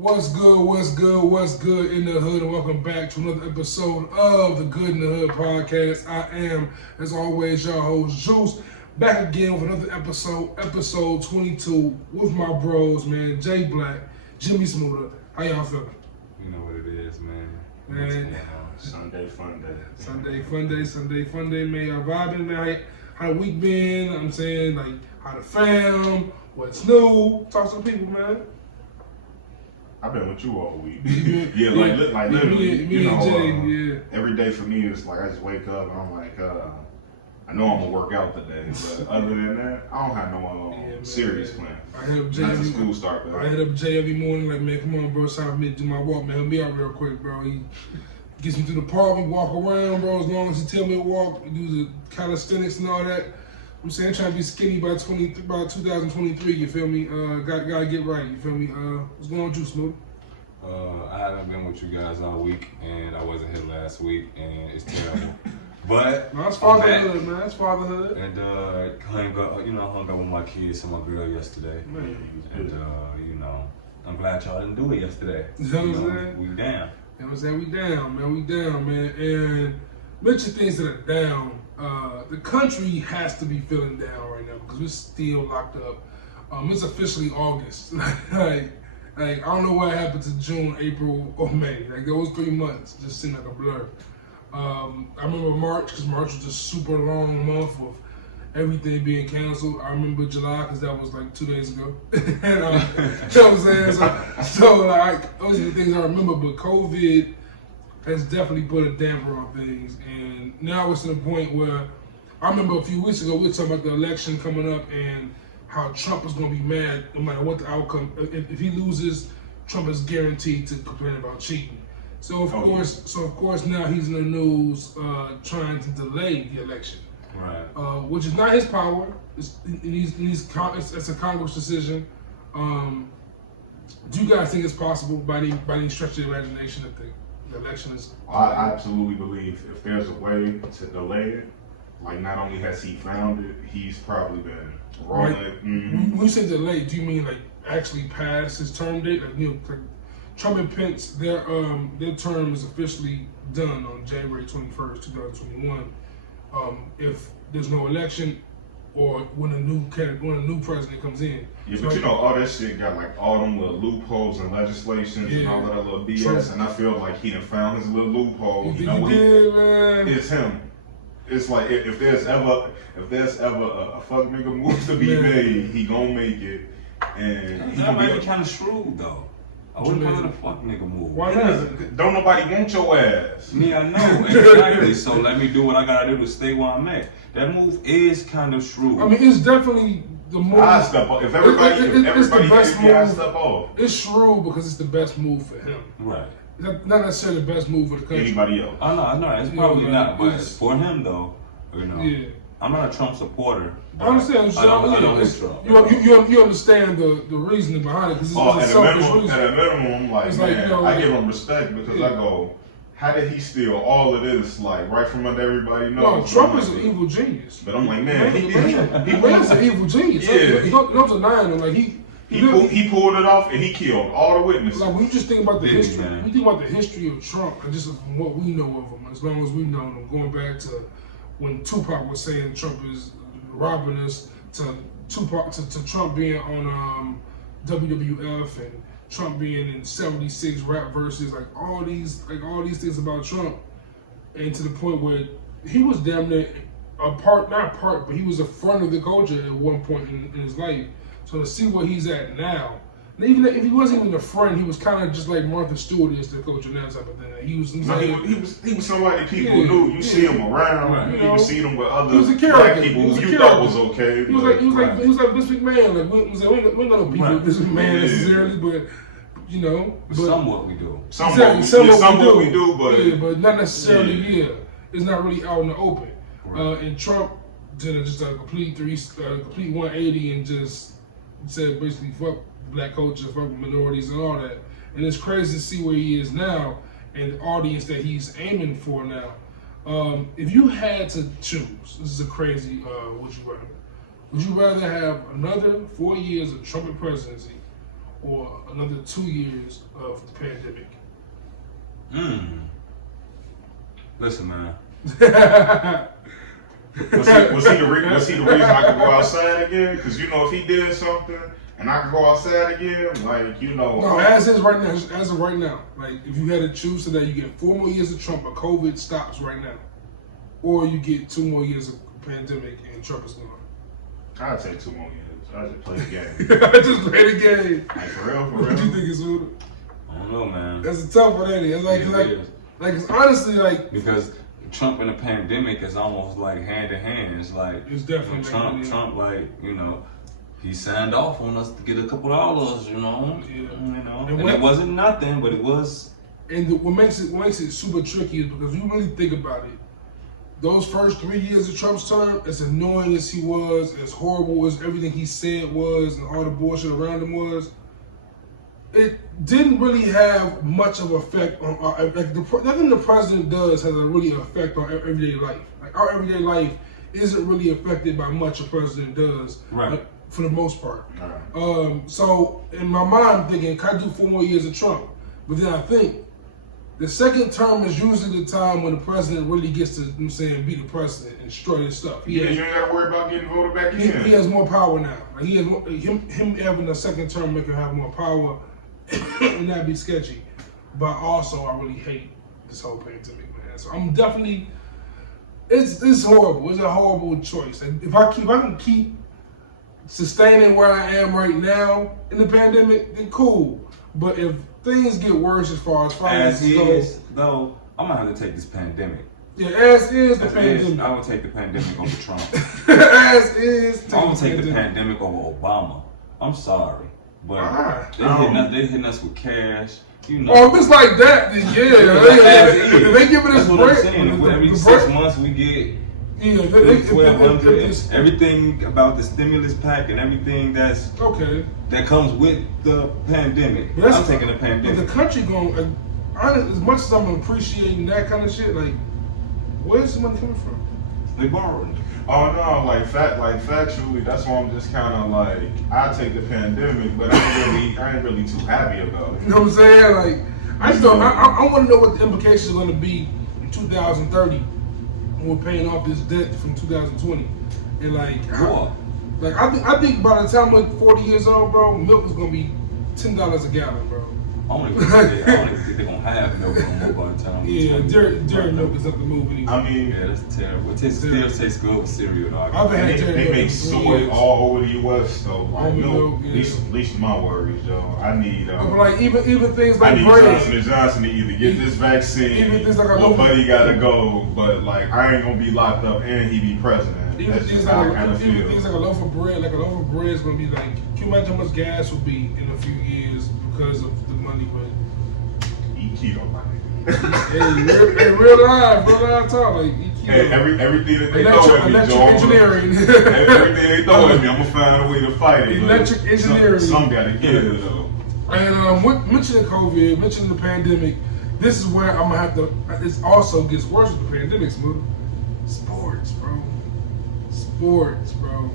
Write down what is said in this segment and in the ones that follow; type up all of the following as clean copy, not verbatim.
What's good in the hood, and welcome back to another episode of the Good in the Hood podcast. I am, as always, your host, Juice, back again with another episode 22, with my bros, man, Black Jimmie Smooda. How y'all feeling? You know what it is, man. Sunday fun day. Sunday fun day, man. Y'all vibing, man? How the week been? I'm saying, like, how the fam, what's new? Talk to the people, man. I've been with you all week. Like literally, me and Jay, every day for me is like I just wake up and I'm like, I know I'm gonna work out today, but other than that, I don't have no serious plan. I hit up Jay Not the school start, but I hit up Jay every morning, like, man, come on, bro, it's time for me to do my walk, man. Help me out real quick, bro. He gets me to the park, we walk around, bro. As long as he tell me to walk, we do the calisthenics and all that. I'm saying, trying to be skinny by 2023. You feel me? Gotta get right. You feel me? What's going on, Juice, Smooda? I haven't been with you guys all week, and I wasn't here last week, and it's terrible. But no, it's fatherhood, man. It's fatherhood. And hung up with my kids and my girl yesterday. Man. And I'm glad y'all didn't do it yesterday. You know what I'm saying? We down. You know what I'm saying? We down, man. And mention things that are down. The country has to be feeling down right now because we're still locked up. It's officially August. Like, I don't know what happened to June, April, or May. Like, those 3 months just seemed like a blur. I remember March, because March was just super long month of everything being canceled. I remember July, because that was like 2 days ago. And, you know what I'm saying? So like, those are the things I remember. But COVID has definitely put a damper on things. And now it's to the point where, I remember a few weeks ago, we were talking about the election coming up and how Trump is going to be mad no matter what the outcome. If he loses, Trump is guaranteed to complain about cheating. So of course now he's in the news trying to delay the election, Right. Which is not his power. It's a Congress decision. Do you guys think it's possible by any stretch of the imagination that the election is? I absolutely believe if there's a way to delay it, like not only has he found it, he's probably been rolling it. Mm-hmm. When you say delay, do you mean like actually pass his term date? Like, like Trump and Pence, their term is officially done on January 21st, 2021. If there's no election or when a new president comes in. Yeah, but you know, all that shit got like all them little loopholes and legislations and all that little BS, Trump. And I feel like he done found his little loophole. You know, man. It's him. It's like if there's ever a fuck nigga move to be made, he gonna make it, and he that might gonna be kind of shrewd though. I wouldn't call it a fuck nigga move. Why not? Don't nobody want your ass. Yeah, I know, exactly. So let me do what I gotta do to stay where I'm at. That move is kind of shrewd. I mean, it's definitely the move. I step up. If everybody gives me, I step off. It's shrewd because it's the best move for him. Right. Not necessarily the best move for the country. Anybody else? I know, it's probably not, but for him though, you know. Yeah. I'm not a Trump supporter. I understand. I don't hate Trump. You understand the reasoning behind it because it's a selfish reason. At a minimum, like, man, you know, I give him respect because I go, how did he steal all of this, like, right from under everybody knows? No, Trump is an evil genius. But I'm like, man, he is an evil genius. Yeah. Don't deny him. Like, he pulled it off and he killed all the witnesses. Like, when you just think about the history, when you think about the history of Trump, and just from what we know of him, as long as we know him, going back to when Tupac was saying Trump is robbing us, to Trump being on WWF and Trump being in 76 rap verses, like all these things about Trump, and to the point where he was damn near but he was a front of the culture at one point in his life. So to see where he's at now, and even if he wasn't even a friend, he was kind of just like Martha Stewart is to the culture now type of thing. Like he was somebody people knew. You see him around, right. You see him with other black people who you thought was okay. He was like Vince McMahon. Like we ain't got no beef with Vince McMahon necessarily, but you know, somewhat we do. Somewhat we do, but not necessarily. Yeah, it's not really out in the open. Right. And Trump did just a complete 180 and just said basically fuck black culture, fuck minorities and all that. And it's crazy to see where he is now and the audience that he's aiming for now. If you had to choose, this is a crazy would you rather have another 4 years of Trump presidency or another 2 years of the pandemic? Listen, man. Was he the reason I could go outside again? Because if he did something and I could go outside again, No, as is right now. As of right now, like if you had to choose today, you get 4 more years of Trump, but COVID stops right now, or you get 2 more years of pandemic and Trump is gone. I'd take 2 more years. I just play the game. I just play the game. Like, for real. What do you think is Smooda? I don't know, man. That's a tough one, ain't it? It's like it's honestly like because Trump and the pandemic is almost like hand in hand. It's like it's definitely Trump, like he signed off on us to get a couple dollars, Yeah. And it wasn't nothing, but it was. And what makes it super tricky is because you really think about it. Those first 3 years of Trump's term, as annoying as he was, as horrible as everything he said was, and all the bullshit around him was, it didn't really have much of an effect on nothing the president does has a really effect on everyday life. Like our everyday life isn't really affected by much the president does, right? For the most part. Right. So in my mind, I'm thinking, can I do 4 more years of Trump? But then I think the second term is usually the time when the president really gets to, be the president and destroy his stuff. You ain't got to worry about getting voted back in. He has more power now. Like he has more, him having a second term make him have more power. And that'd be sketchy. But also, I really hate this whole pandemic, man. So I'm definitely, it's horrible. It's a horrible choice. Like if I can keep sustaining where I am right now in the pandemic, then cool. But if things get worse as far as finances go, though, I'm gonna have to take this pandemic. Yeah, as is the pandemic. I would take the pandemic over Trump. As is. I'm gonna take the pandemic over Obama. I'm sorry. But they hitting us with cash. Oh, if it's like that, then yeah. They giving us break. Every 6 months we get $1,200. Everything about the stimulus pack and everything that comes with the pandemic. I'm taking the pandemic. But the country going, as much as I'm appreciating that kind of shit, like, where's the money coming from? They borrowing. Oh no, factually, that's why I'm just kind of like, I take the pandemic, but I ain't really too happy about it. You know what I'm saying? Like, I just don't. I want to know what the implications are going to be in 2030 when we're paying off this debt from 2020, and I think by the time we're 40 years old, bro, milk is going to be $10 a gallon, bro. I don't even think they're gonna have milk no more by the time. Yeah, dairy milk is up to move anyway. I mean, yeah, that's terrible. It still tastes good with cereal, dog. They make soy all over the U.S. though. Like milk, at least my worries, yo. I need. But like even things like I need bread. Johnson to either get this vaccine. Even things like or buddy gotta go, but like I ain't gonna be locked up and he be president. Even things like a loaf of bread, is gonna be like. Can you imagine how much gas will be in a few years because of the money? But eat keto, my nigga. hey, real life talk. Like eat keto. Hey, everything that they throw at me, Joe. Engineering. Everything they throw at me, I'm gonna find a way to fight it. Electric engineering. Some gotta get it though. And mentioning COVID, mentioning the pandemic, this is where I'm gonna have to. It also gets worse with the pandemic, Smooda. Sports, bro.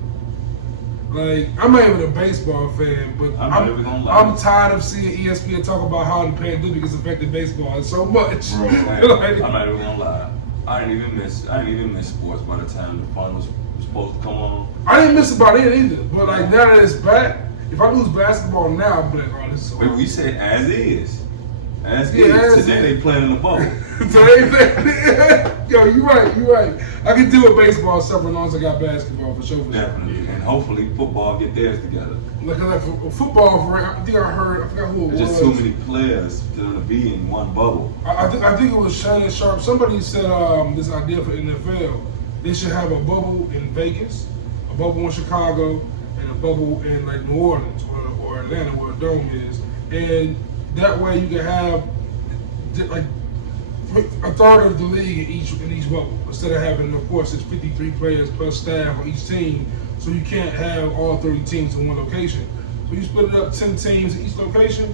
Like, I'm not even a baseball fan, but I'm tired of seeing ESPN talk about how the pandemic has affected baseball so much. Bro, I'm not even gonna lie. I didn't even miss sports by the time the finals was supposed to come on. I didn't miss about it either. But like now that it's back, if I lose basketball now, I'm like, oh, this is so hard. We said as is. Today they playing in the bubble. Yo, you're right. I can deal with baseball stuff as long as I got basketball for sure. Definitely, and hopefully football get theirs together. Like for football, I think I forgot who it was. There's just too many players to be in one bubble. I think it was Shannon Sharp. Somebody said this idea for NFL. They should have a bubble in Vegas, a bubble in Chicago, and a bubble in like New Orleans or Atlanta where a dome is, and that way you can have like a third of the league in each bubble instead of having, of course, it's 53 players plus staff on each team, so you can't have all 30 teams in one location. So you split it up 10 teams in each location.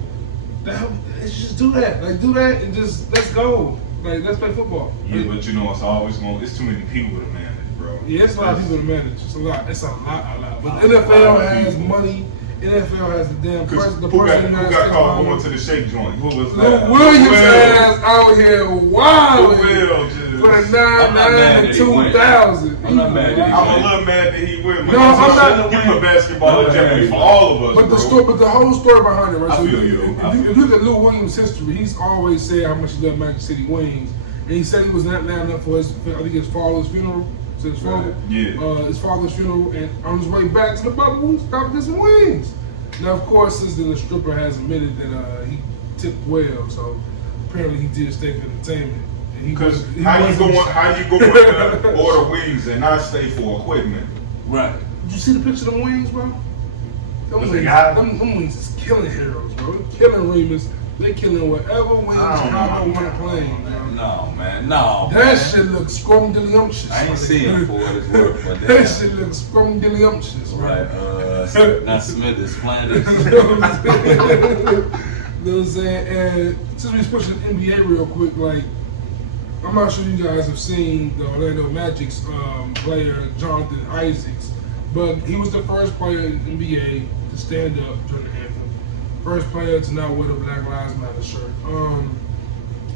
Let's just do that. Like do that and just let's go. Like let's play football. Yeah, but it's always it's too many people to manage, bro. Yeah, it's a lot of people to manage. It's a lot. But the NFL has money NFL has the damn person. Who got caught going to the shake joint? Who was that? Williams ass out here wild for the 99 and 2000. I'm not mad at him. I'm a little mad that he win. No, I'm not. You put basketball in jeopardy for all of us, but the whole story behind it, right? I feel you. If you look at Lil Williams' history, he's always said how much he loved Magic City Wings, and he said he was not loud enough for his father's funeral. His father's funeral, and on his way back to the bubble, he stopped to get some wings. Now, of course, since then the stripper has admitted that he tipped well, so apparently he did stay for entertainment. Because how you going to order wings and not stay for equipment? Right. Did you see the picture of them wings, bro? Them wings is killing heroes, bro. They're killing Remus. They killing whatever wings Chicago want to play, man. No. That shit looks scrum-dilly-umptious. I ain't seeing it for what it's worth, but that shit looks scrum-dilly-umptious, right? Not Smith is playing this. You know what I'm saying? And since we switching to NBA real quick, like, I'm not sure you guys have seen the Orlando Magic's player, Jonathan Isaacs, but he was the first player in the NBA to stand up during the anthem. First player to not wear the Black Lives Matter shirt.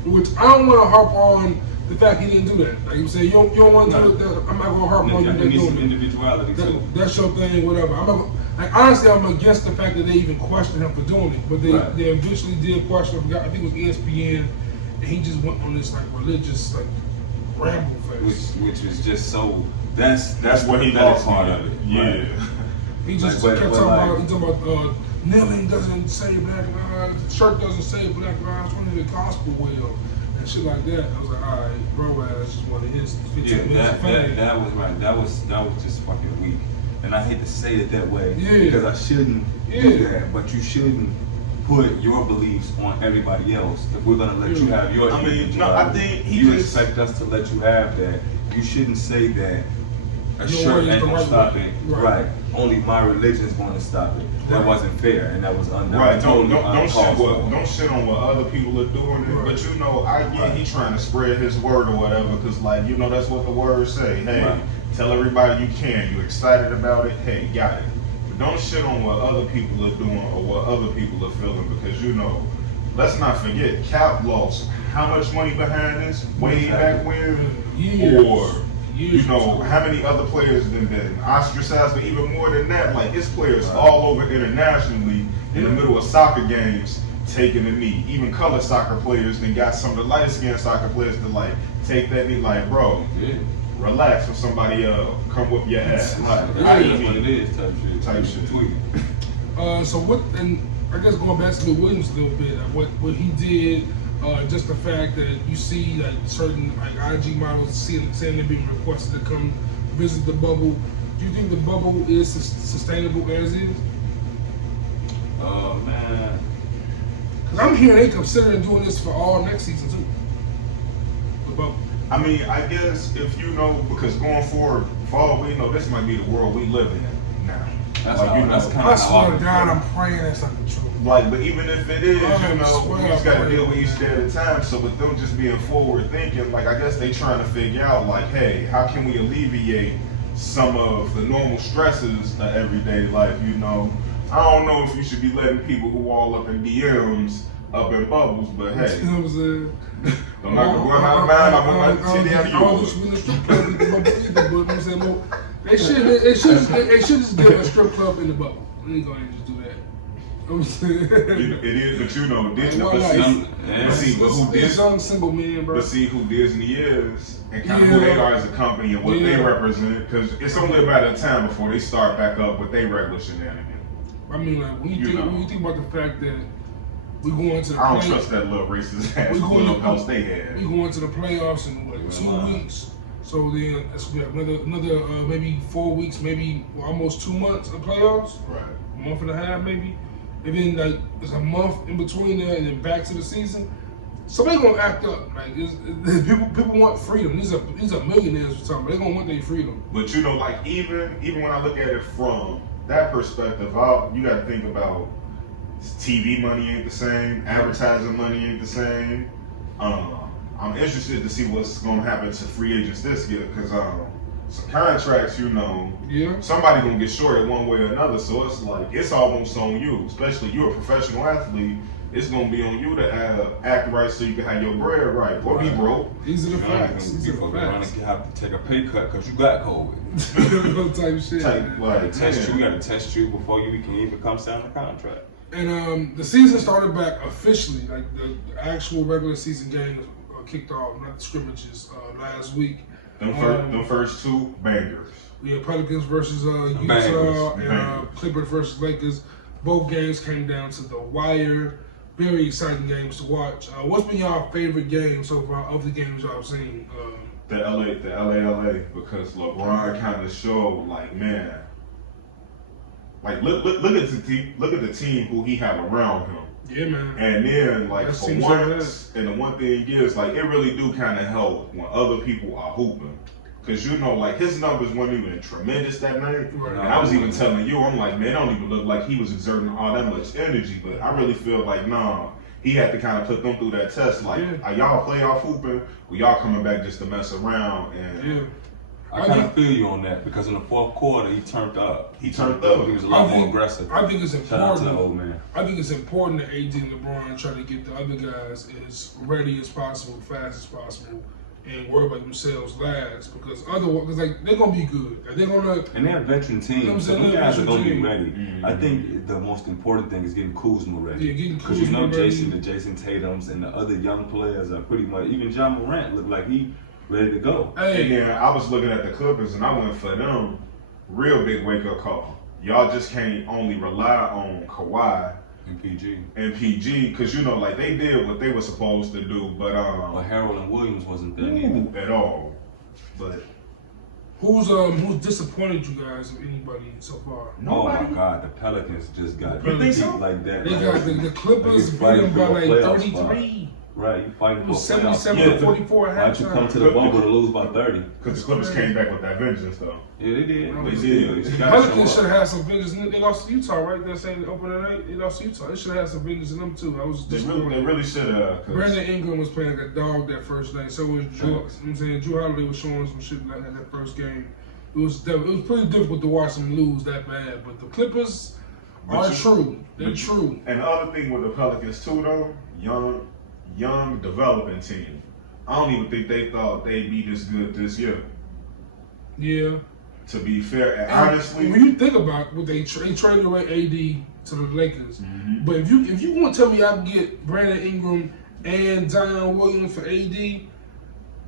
Which I don't want to harp on the fact he didn't do that. Like you say, you don't want to do it. I'm not going to harp on you doing some individuality too. That's your thing, whatever. Honestly, I'm against the fact that they even questioned him for doing it. But they eventually did question him. I think it was ESPN, and he just went on this like religious like ramble face. Which is just so. That's what he lost part of it. Yeah. Right. He just kept talking about kneeling doesn't say Black Lives, the shirt doesn't say Black Lives, only the gospel will, and shit like that. I was like, all right, bro, ass just wanted his 15 minutes of fame. That was right. That was just fucking weak. And I hate to say it that way because I shouldn't do that, but you shouldn't put your beliefs on everybody else. If we're gonna let you have your I think you expect us to let you have that. You shouldn't say that a shirt ain't gonna stop it. Right. Only my religion's gonna stop it. That wasn't fair, and that was right. Don't shit on what other people are doing. But you know, I get he trying to spread his word or whatever, because like you know that's what the words say. Hey, tell everybody you can. You excited about it? Hey, got it. But don't shit on what other people are doing or what other people are feeling, because you know, let's not forget, Cap lost how much money behind this way back when, or. You know, how many other players have been ostracized, but even more than that, like it's players all over internationally in the middle of soccer games taking a knee. Even color soccer players then got some of the light-skinned soccer players to like take that knee, like, bro, relax for somebody come whoop your ass. Right. That's what it is, type shit. So what, and I guess going back to Lil Williams a little bit, what he did, just the fact that you see like certain like IG models saying they're being requested to come visit the bubble. Do you think the bubble is sustainable as is? Oh man, because I'm hearing they considering doing this for all next season too. The bubble. I mean, I guess if you know, because going forward, for all we know, this might be the world we live in now. That's like, you know, that's kind I of swear to God, I'm praying that's not the truth. Like, but even if it is, you know, we just got to deal with each day at a time. So with them just being forward thinking, like I guess they trying to figure out, like, hey, how can we alleviate some of the normal stresses of everyday life? You know, I don't know if you should be letting people who all up in DMs up in bubbles, but hey, you know what I'm saying? I'm not gonna run out of mind. I'm gonna sit down They should just give a strip club in the bubble. They ain't gonna just do that. I'm saying. It is, but you know, Disney. But who Disney? Young single men, bro. But see who Disney is and kind of who they are as a company and what they represent, because it's only a matter of time before they start back up with their regular shenanigans. I mean, like when you think about the fact that we going to the I don't trust that little racist ass clubhouse they had. We going to the playoffs in what, 2 weeks. So then that's another maybe 4 weeks, maybe almost 2 months of playoffs. Right. A month and a half maybe. And then like there's a month in between there and then back to the season. So they gonna act up. Like people want freedom. These are millionaires we're talking about. They gonna want their freedom. But you know, like even when I look at it from that perspective, you gotta think about TV money ain't the same, advertising money ain't the same. I'm interested to see what's gonna happen to free agents this year, because some contracts, you know, somebody gonna get shorted one way or another. So it's like it's almost on you, especially you're a professional athlete. It's gonna be on you to act right so you can have your bread right, or be broke. These are the facts. These are the facts. You have to take a pay cut because you got COVID. type shit. You gotta test you before you can even come sign a contract. And the season started back officially, like the actual regular season games kicked off, not the scrimmages, last week. Them first two bangers. Yeah, Pelicans versus Utah and Clippers versus Lakers. Both games came down to the wire. Very exciting games to watch. What's been y'all favorite game so far of the games y'all have seen? The LA, because LeBron kind of showed like, man, like look at the team who he had around him. Yeah, man. And then like for once, and the one thing is like it really do kind of help when other people are hooping. Cause you know, like his numbers weren't even tremendous that night. Right. And I was even telling you, I'm like, man, it don't even look like he was exerting all that much energy. But I really feel like, nah, he had to kind of put them through that test. Like, are y'all playoff hooping? Or y'all coming back just to mess around? And I kind of feel you on that because in the fourth quarter he turned up. He turned up. He was a lot more aggressive. I think it's important. Shout out to the old man. I think it's important that AD and LeBron try to get the other guys as ready as possible, fast as possible, and worry about themselves last because otherwise, like they're gonna be good. They're gonna and they're a veteran team, so them guys are gonna be ready. Mm-hmm. I think the most important thing is getting Kuzma ready. Yeah, getting Kuzma because you know ready. the Jason Tatums and the other young players are pretty much. Even John Morant looked like he ready to go. Hey, and then I was looking at the Clippers and I went for them. Real big wake up call. Y'all just can't only rely on Kawhi. And PG, because you know, like they did what they were supposed to do, but Harold and Williams wasn't there neither at all. But who's disappointed you guys, if anybody, so far? Nobody. Oh my God, the Pelicans just got beat like that. They got the Clippers beat them by like 33. Right, you fighting for 77-44 at Why'd you come to the bubble to lose by 30? Because the Clippers came back with that vengeance, though. Yeah, they did. They did. The Pelicans should have had some vengeance. They lost to Utah, right? They're saying the opening night. They lost to Utah. They should have had some vengeance in them too. They really should have. Brandon Ingram was playing like a dog that first night. So was Drew. You know what I'm saying? Drew Holiday was showing some shit like that first game. It was pretty difficult to watch them lose that bad. But the Clippers are true. They're true. And the other thing with the Pelicans too, though, young developing team. I don't even think they thought they'd be this good this year. Yeah. To be fair, and honestly, when you think about what they traded away AD to the Lakers, but if you want to tell me I can get Brandon Ingram and Zion Williams for AD,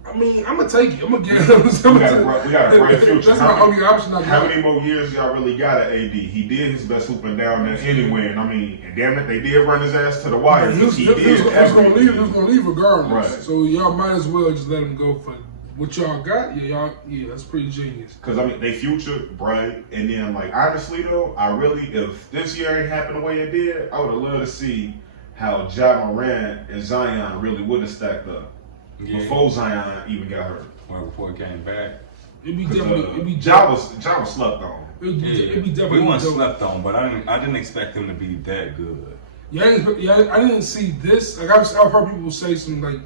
I mean I'm gonna take it. I'm gonna get him. We got a bright future. That's my only option. How many more years y'all really got at AD? He did his best hooping down there anyway, and I mean, and damn it, they did run his ass to the wire. He was gonna leave regardless. Right. So y'all might as well just let him go for what y'all got. Yeah, that's pretty genius. Because I mean, they future bright, and then like honestly though, if this year ain't happened the way it did, I would have loved to see how Ja Morant and Zion really would have stacked up. Yeah. Before Zion even got hurt. Or before he came back. It'd be Ja was slept on. It'd be definitely. We weren't slept on, but I didn't expect him to be that good. I didn't see this. Like I've heard people say some like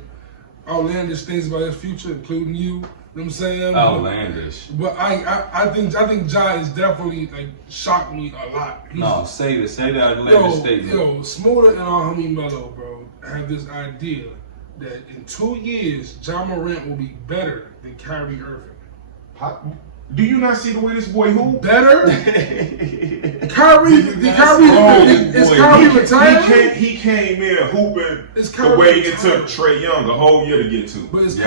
outlandish things about his future, including you. You know what I'm saying? Outlandish. But I think Ja is definitely like shocked me a lot. Say that outlandish statement. Yo, Smooda and Homie Mello, bro, have this idea that in 2 years, Ja Morant will be better than Kyrie Irving. Do you not see the way this boy hoop? Better? Kyrie retired? He came in hooping the way it took Trae Young a whole year to get to. But is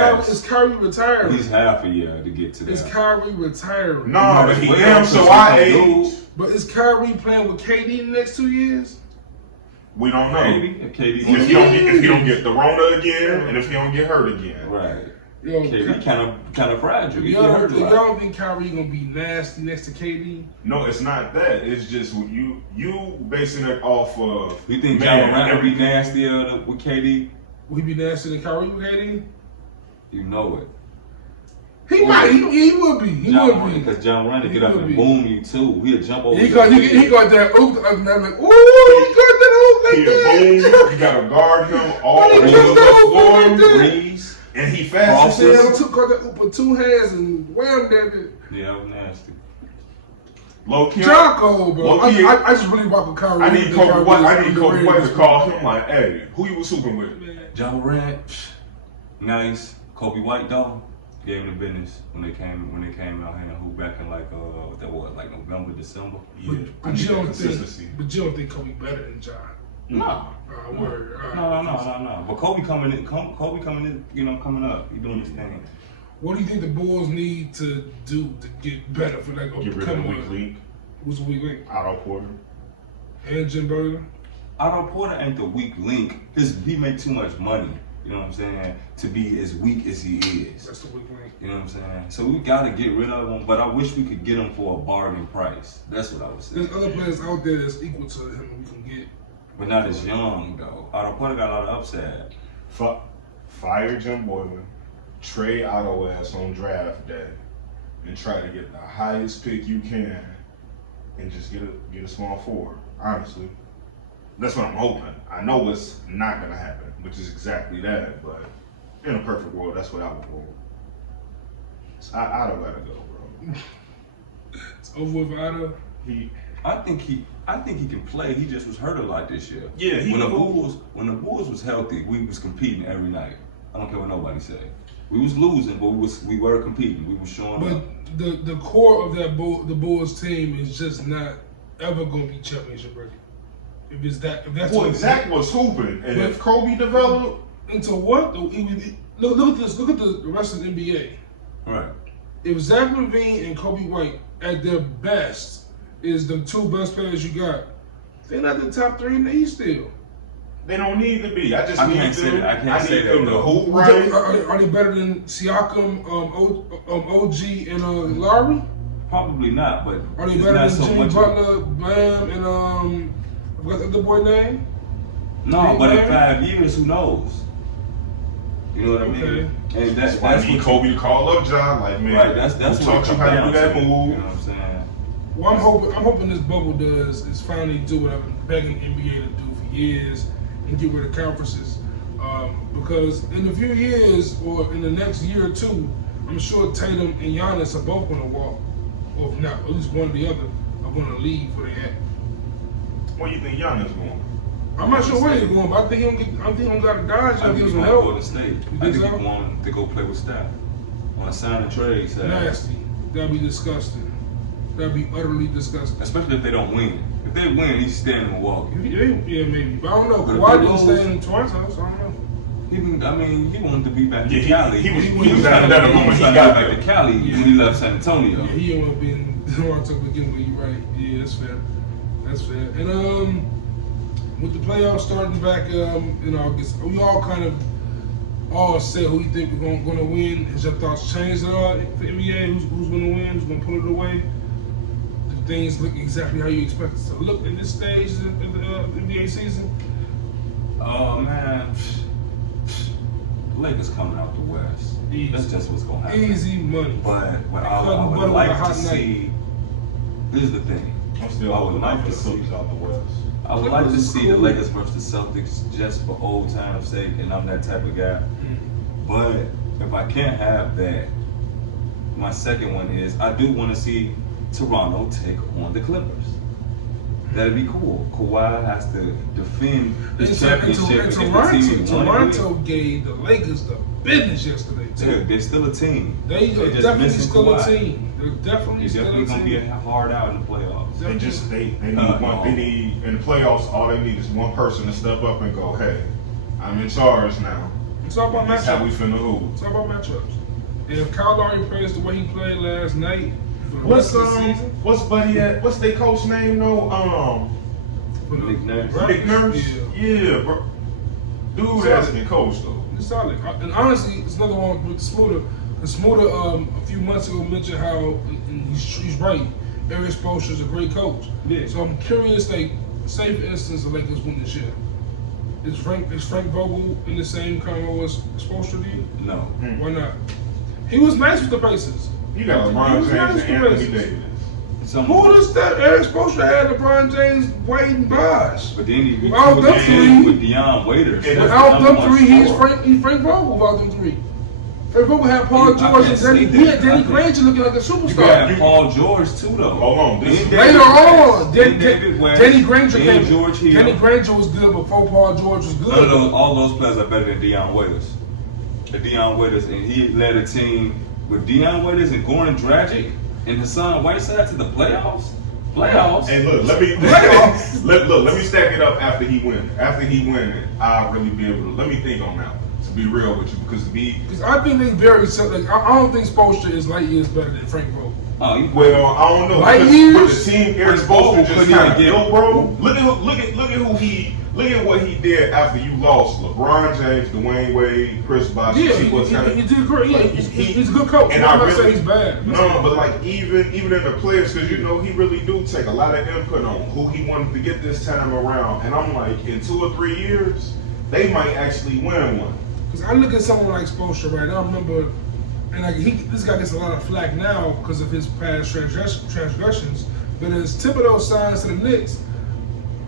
Kyrie retired? He's half a year to get to that. Is Kyrie retired? No, but he damn so I age. But is Kyrie playing with KD in the next 2 years? We don't know. Maybe. If he don't get the Rona again, and if he don't get hurt again. Right. Yo, KD kind of fragile. Y'all don't think Kyrie gonna be nasty next to KD? No, it's not that. It's just you basing it off of. You think Ja Morant would be nastier with KD? Would he be nastier than Kyrie with KD? You know it. He might. He would be. He would be. Because Ja Morant get up and boom you too. He'll jump over. He got that oop. I'm like, ooh, he got that oop like that. You gotta guard him all over the floor. And he fast as hell. Put two hands and wham that. Yeah, that was nasty. Low key. J.Cole, bro. I just really rock with Kyrie. I need Kobe White to call him like, hey, who you was hooping with? Ja Morant, nice. Kobe White though, gave him the business when they came out here and hoop back in like like November, December. Yeah. But you don't think Kobe better than Ja? No. Word. No. But Kobe coming in, coming up. He doing his thing. What do you think the Bulls need to do to get better for that? Get rid of the weak link. Who's the weak link? Otto Porter. And Jim Burger? Otto Porter ain't the weak link. He make too much money. You know what I'm saying? To be as weak as he is. That's the weak link. You know what I'm saying? So we gotta get rid of him, but I wish we could get him for a bargain price. That's what I was saying. There's other players out there that's equal to him that we can get. But not as young though. Otto Porter got a lot of upside. Fire Jim Boylan, trade Otto ass on draft day, and try to get the highest pick you can, and just get a small forward. Honestly, that's what I'm hoping. I know it's not gonna happen, which is exactly that. But in a perfect world, that's what I would want. So Otto gotta go, bro. It's over with Otto. I think he can play. He just was hurt a lot this year. Yeah, when the Bulls was healthy, we was competing every night. I don't care what nobody say. We was losing, but we were competing. We was showing up. But the core of that the Bulls team is just not ever gonna be championship ready. If that's what Zach was hooping, and if Kobe developed into what? Look at this. Look at the rest of the NBA. Right. If Zach LaVine and Kobe White at their best is the two best players you got, they're not the top three in the East still. They don't need to be. I can't say that. The hoop right. Are they better than Siakam, OG, and Lowry? Probably not, but are they better than Jimmy Butler, Bam, and what's the other boy name? No, but in 5 years, who knows? You know what I mean? And that's why I need Kobe to call up John. Like, man, right? That's what you how to do that move. You know what I'm saying? Well, I'm hoping this bubble is finally do what I've been begging NBA to do for years and get rid of conferences. Because in a few years or in the next year or two, I'm sure Tatum and Giannis are both going to walk, or if not, at least one or the other are going to leave where they at. Where you think Giannis going? I'm not sure where he's going, but I think he don't got to dodge. I think he's going to go to state. I think he want to go play with Steph on a sign and trade side. Nasty. That'd be disgusting. That'd be utterly disgusting. Especially if they don't win. If they win, he's staying in Milwaukee. Yeah, maybe. But I don't know. Kawhi didn't stay in Toronto, so I don't know. He wanted to be back in Cali. He was at that moment. He got back to Cali when he left San Antonio. Yeah, he didn't want to be in Toronto again, but you're right. Yeah, that's fair. That's fair. And with the playoffs starting back in August, we all kind of all said who you think we're going to win. Has your thoughts changed at all for NBA? Who's going to win? Who's going to pull it away? Do things look exactly how you expect it to look at this stage of the NBA season? Oh, man. Lakers coming out the West. Easy. That's just what's going to happen. Easy money. But what I would like to see, here's the thing. I would like to see out the West. I would like to see the Lakers versus the Celtics just for old time's sake, and I'm that type of guy. But if I can't have that, my second one is I do want to see Toronto take on the Clippers. That'd be cool. Kawhi has to defend his championship. Toronto gave the Lakers the business yesterday, too. They're still a team. They're definitely still a team. They're definitely gonna be hard out in the playoffs. They need one. They need in the playoffs. All they need is one person to step up and go, "Hey, I'm in charge now." It's all about matchups. That's how we finna hoop. It's all about matchups. And if Kyle Lowry plays the way he played last night, what's Buddy at? What's their coach name? No, Nick Nurse. Nick Nurse. Yeah, bro. Dude, that's the coach though. It's solid. And honestly, it's another one with Smooda. And Smooda, a few months ago, mentioned how, and he's right, Eric Spoelstra is a great coach. Yeah. So I'm curious, like, say for instance, the Lakers win this year. Is Frank Vogel in the same kind of as Spoelstra did? No. Why not? He was nice with the Pacers. You got LeBron James and Anthony Davis. Who does that? Eric Spoelstra had LeBron James, Wade, and Bosh. But then he without them three, with Deion Waiters. without them three, he's Frank Vogel. Without them three. If we had Paul George and Danny Granger looking like a superstar. You got Paul George too, though. Hold on. Later on, Danny Granger came. George Hill. Danny Granger was good before Paul George was good. All those players are better than Deion Waiters. Deion Waiters, and he led a team with Deion Waiters and Goran Dragic and Hassan Whiteside to the playoffs. And look, let me stack it up after he win. After he win, I'll really be able to. Let me think on that one. To be real with you, because I think they very like I don't think Spoelstra is light years better than Frank Vogel. Well, I don't know. Light years. With the team Eric Spoelstra just kind of built, bro. Look at what he did after you lost LeBron James, Dwayne Wade, Chris Bosh. Yeah, he did great. Yeah, he's a good coach. And I'm not saying he's bad. No, but like even in the players, because you know he really do take a lot of input on who he wanted to get this time around. And I'm like, in 2 or 3 years, they might actually win one. Because I look at someone like Spoelstra right now, I remember, and like this guy gets a lot of flack now because of his past transgressions. But as Thibodeau signs to the Knicks,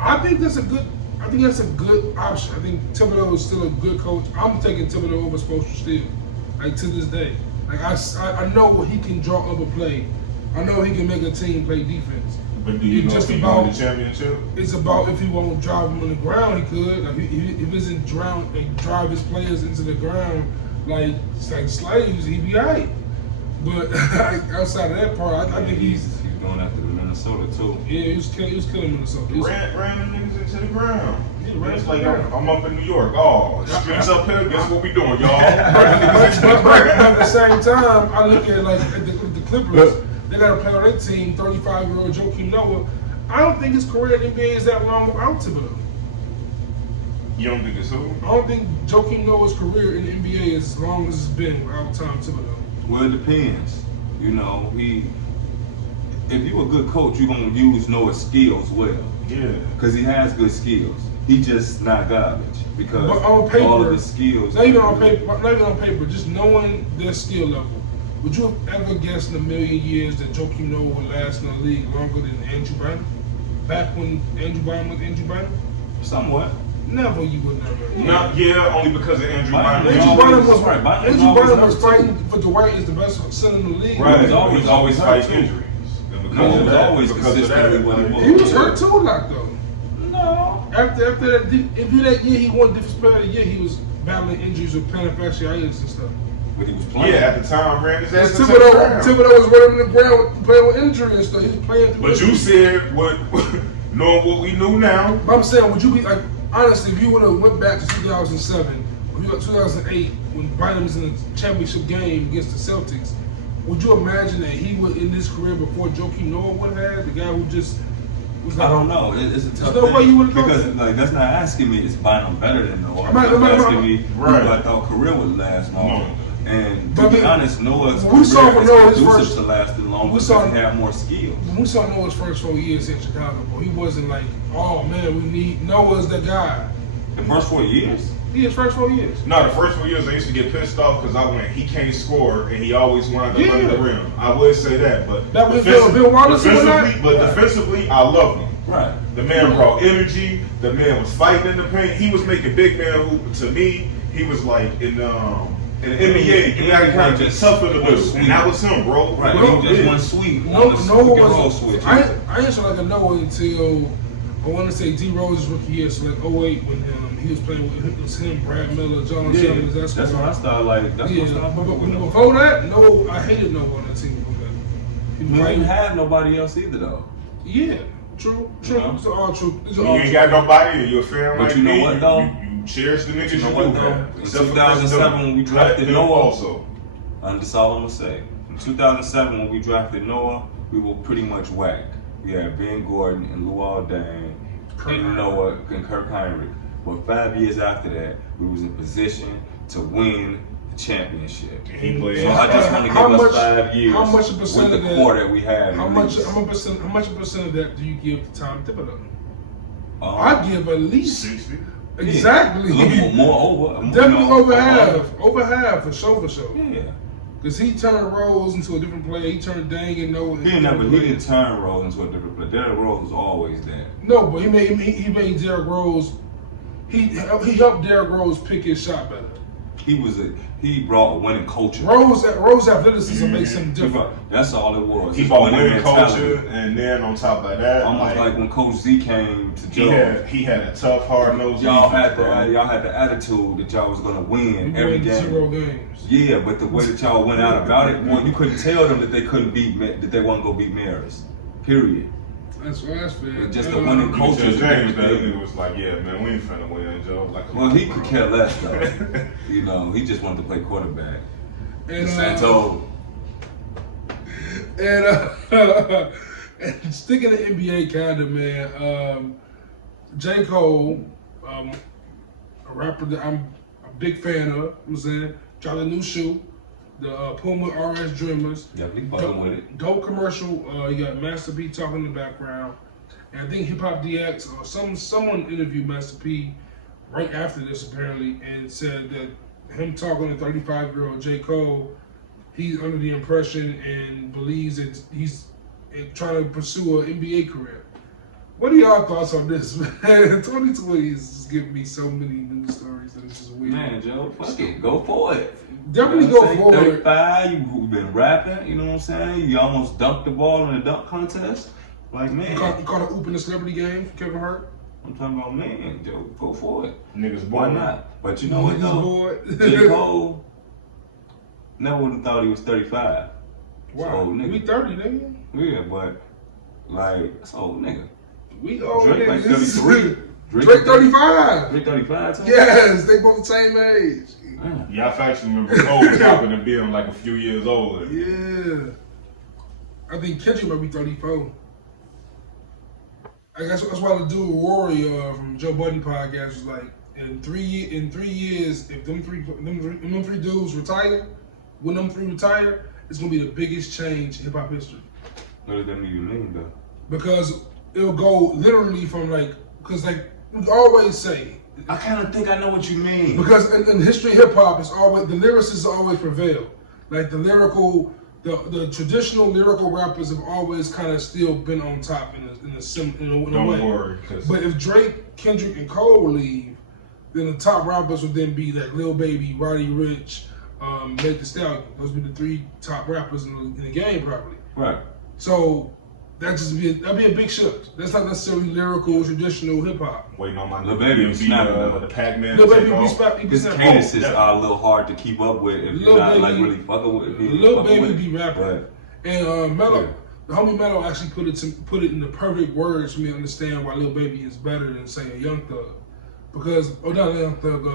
I think that's a good option. I think Thibodeau is still a good coach. I'm taking Thibodeau over Spoelstra still, like to this day. Like I know he can draw up a play. I know he can make a team play defense. But do you know if he won the championship? It's about if he won't drive him on the ground, he could. Like if he doesn't drive his players into the ground like slaves, he'd be alright. But outside of that part, I think he's going after the Minnesota too. Yeah, he was killing Minnesota. Ran them niggas into the ground. Yeah, it's like I'm up in New York. Oh, streets up here. Guess what we doing, y'all? but at the same time, I look at the Clippers. They got a player on their team, 35-year-old Joakim Noah. I don't think his career in the NBA is that long without Thibodeau. You don't think it's who? I don't think Joakim Noah's career in the NBA is as long as it's been without Tom Thibodeau. Well, it depends. You know, if you're a good coach, you're gonna use Noah's skills well. Yeah. Because he has good skills. He just not garbage. Because but on paper, all of his skills. Not even on paper, just knowing their skill level. Would you have ever guessed in a million years that Joakim Noah would last in the league longer than Andrew Bynum? Back when Andrew Bynum was Andrew Bynum? Somewhat. Never, you would never. Yeah, only because of Andrew Bynum. Andrew Bynum was fighting for Dwight as the best center in the league. Right, he was always fighting injuries. No, he was always consistently what he was. He was hurt too a lot though. No. After that, if that year he won Defensive Player of the Year, he was battling injuries with plantar fasciitis and stuff. But he was playing. Yeah, at the time, ran his ass to the ground. Thibodeau was running the ground playing with injury and stuff. He was playing through But you said knowing what we knew now. But I'm saying, would you be like, honestly, if you would have went back to 2007, or 2008, when Bynum was in the championship game against the Celtics, would you imagine that he would in his career before Joakim Noah would have had? The guy who just was like, I don't know. It's a tough thing. No way you would have because that's not asking me is Bynum better than Noah. That's asking me who I thought career would last longer. And to be honest, Noah's career is conducive to lasting longer because he had more skills. When we saw Noah's first 4 years in Chicago, bro, he wasn't like, oh man, we need Noah's the guy. The first 4 years? Yeah, his first 4 years. No, the first 4 years I used to get pissed off because he can't score and he always wound up under the rim. I would say that, but that was Bill Wallace defensively, I love him. Right. The man brought energy. The man was fighting in the paint. He was making big man who, to me, he was like in the NBA. You gotta kind of just tougher to do, and that was him, bro. Right. He just one sweep. Noah was. I ain't like a Noah until I want to say D Rose's rookie year, so like 08 when he was playing with it was him, Brad Miller, John Simmons. That's when I started like. That's when I started before that, no, I hated Noah on that team before that. We didn't have nobody else either though. Yeah. True. It's all true. You ain't got nobody, and you're a fan like me. But you know what though? You cherish the niggas you do. In 2007 when we drafted Noah, also. That's all I'm gonna say. In 2007 when we drafted Noah, we were pretty much whack. We had Ben Gordon and Luol Deng and Noah and Kirk Heinrich. But 5 years after that, we was in position to win the championship. So I just want to give us 5 years with the core that we had. How much percent of that do you give to Tom Thibodeau? I give at least 60. Exactly. A little more over. Definitely over half. Over half for sure. Yeah. Because he turned Rose into a different player. He turned Dang and Noah. He didn't turn Rose into a different player. Derrick Rose was always there. No, but he made Derrick Rose. He helped Derrick Rose pick his shot better. he brought a winning culture. Rose athleticism makes him different. That's all it was. He brought winning culture, and then on top of that, almost like when Coach Z came to Joe, he had a tough, hard-nosed. Y'all had the attitude that y'all was gonna win every game. 0 games. Yeah, but the way that y'all went out about it, well, you couldn't tell them that they couldn't that they wasn't gonna beat Maris. Period. That's fair. Just the winning culture. James, that nigga was like, yeah, man, we ain't finna win, Joe. Like, well, he could care less though. You know, he just wanted to play quarterback. And Santo. And sticking to NBA kind of, man, J.Cole, a rapper that I'm a big fan of, you know what I'm saying, dropped a new shoe, the Puma RS Dreamers. Definitely fucking with it. Dope commercial. You got Master P talking in the background. And I think Hip Hop DX or someone interviewed Master P right after this apparently and said that him talking to 35-year-old J. Cole, he's under the impression and believes that he's trying to pursue an NBA career. What are y'all thoughts on this, man? 2020 is just giving me so many news stories that it's just weird. Man, Joe, fuck it. Go for it. Definitely go for it. 35, you've been rapping, you know what I'm saying? You almost dunked the ball in the dunk contest. Like, man. You caught a oop in the celebrity game for Kevin Hart? I'm talking about, man, Joe, go for it. Niggas Why bored. not? But you know what, though? J. J. Cole never would have thought he was 35. Wow. So, nigga. We 30, nigga. Yeah, but, like, so, nigga. We old Drake like niggas. 33. Drake 35. Drake 35 too? Yes, they both the same age. Yeah, I actually remember Cole happened to be like a few years older. Yeah. I think Kendrick might be 34. I guess that's why the dude Rory from Joe Budden podcast was like, in 3 years, if them three dudes retire, when them three retire, it's gonna be the biggest change in hip hop history. What does that even mean though? Because it'll go literally from because we always say. I kind of think I know what you mean. Because in history of hip hop, it's always the lyricists always prevail. Like the traditional lyrical rappers have always kind of still been on top in a way. Don't worry. But if Drake, Kendrick, and Cole leave, then the top rappers would then be like Lil Baby, Roddy Ricch, Meg Thee Stallion. Those would be the 3 top rappers in the game, probably. Right. So that'd be a big shift. That's not necessarily lyrical, traditional hip hop. Waiting on my Lil Baby be snapping the Pac-Man. Lil Baby be snapping. His cadences are a little hard to keep up with if you're not like really fucking with it. Lil Baby be rapping. Right. And Mello, the homie Mello actually put it in the perfect words for me to understand why Lil Baby is better than say a Young Thug. Because not a Young Thug,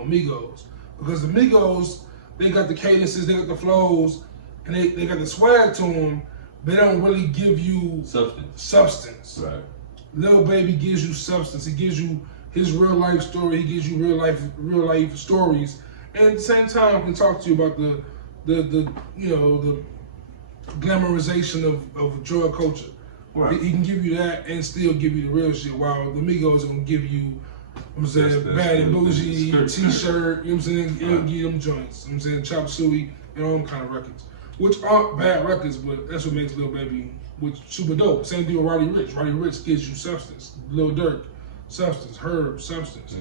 Amigos. Because the Amigos, they got the cadences, they got the flows, and they got the swag to them. They don't really give you substance. Right. Lil Baby gives you substance. He gives you his real life story. He gives you real life stories, and at the same time can talk to you about the glamorization of drug culture. Right. He can give you that and still give you the real shit. While the Migos are gonna give you, I'm saying, Bad and Bougie, T-shirt. You know what I'm saying? He'll give you them joints. You know what I'm saying, Chop Suey and all them kind of records. Which aren't bad records, but that's what makes Lil Baby super dope. Same thing with Roddy Ricch. Roddy Ricch gives you substance. Lil Durk, substance. Herb, substance.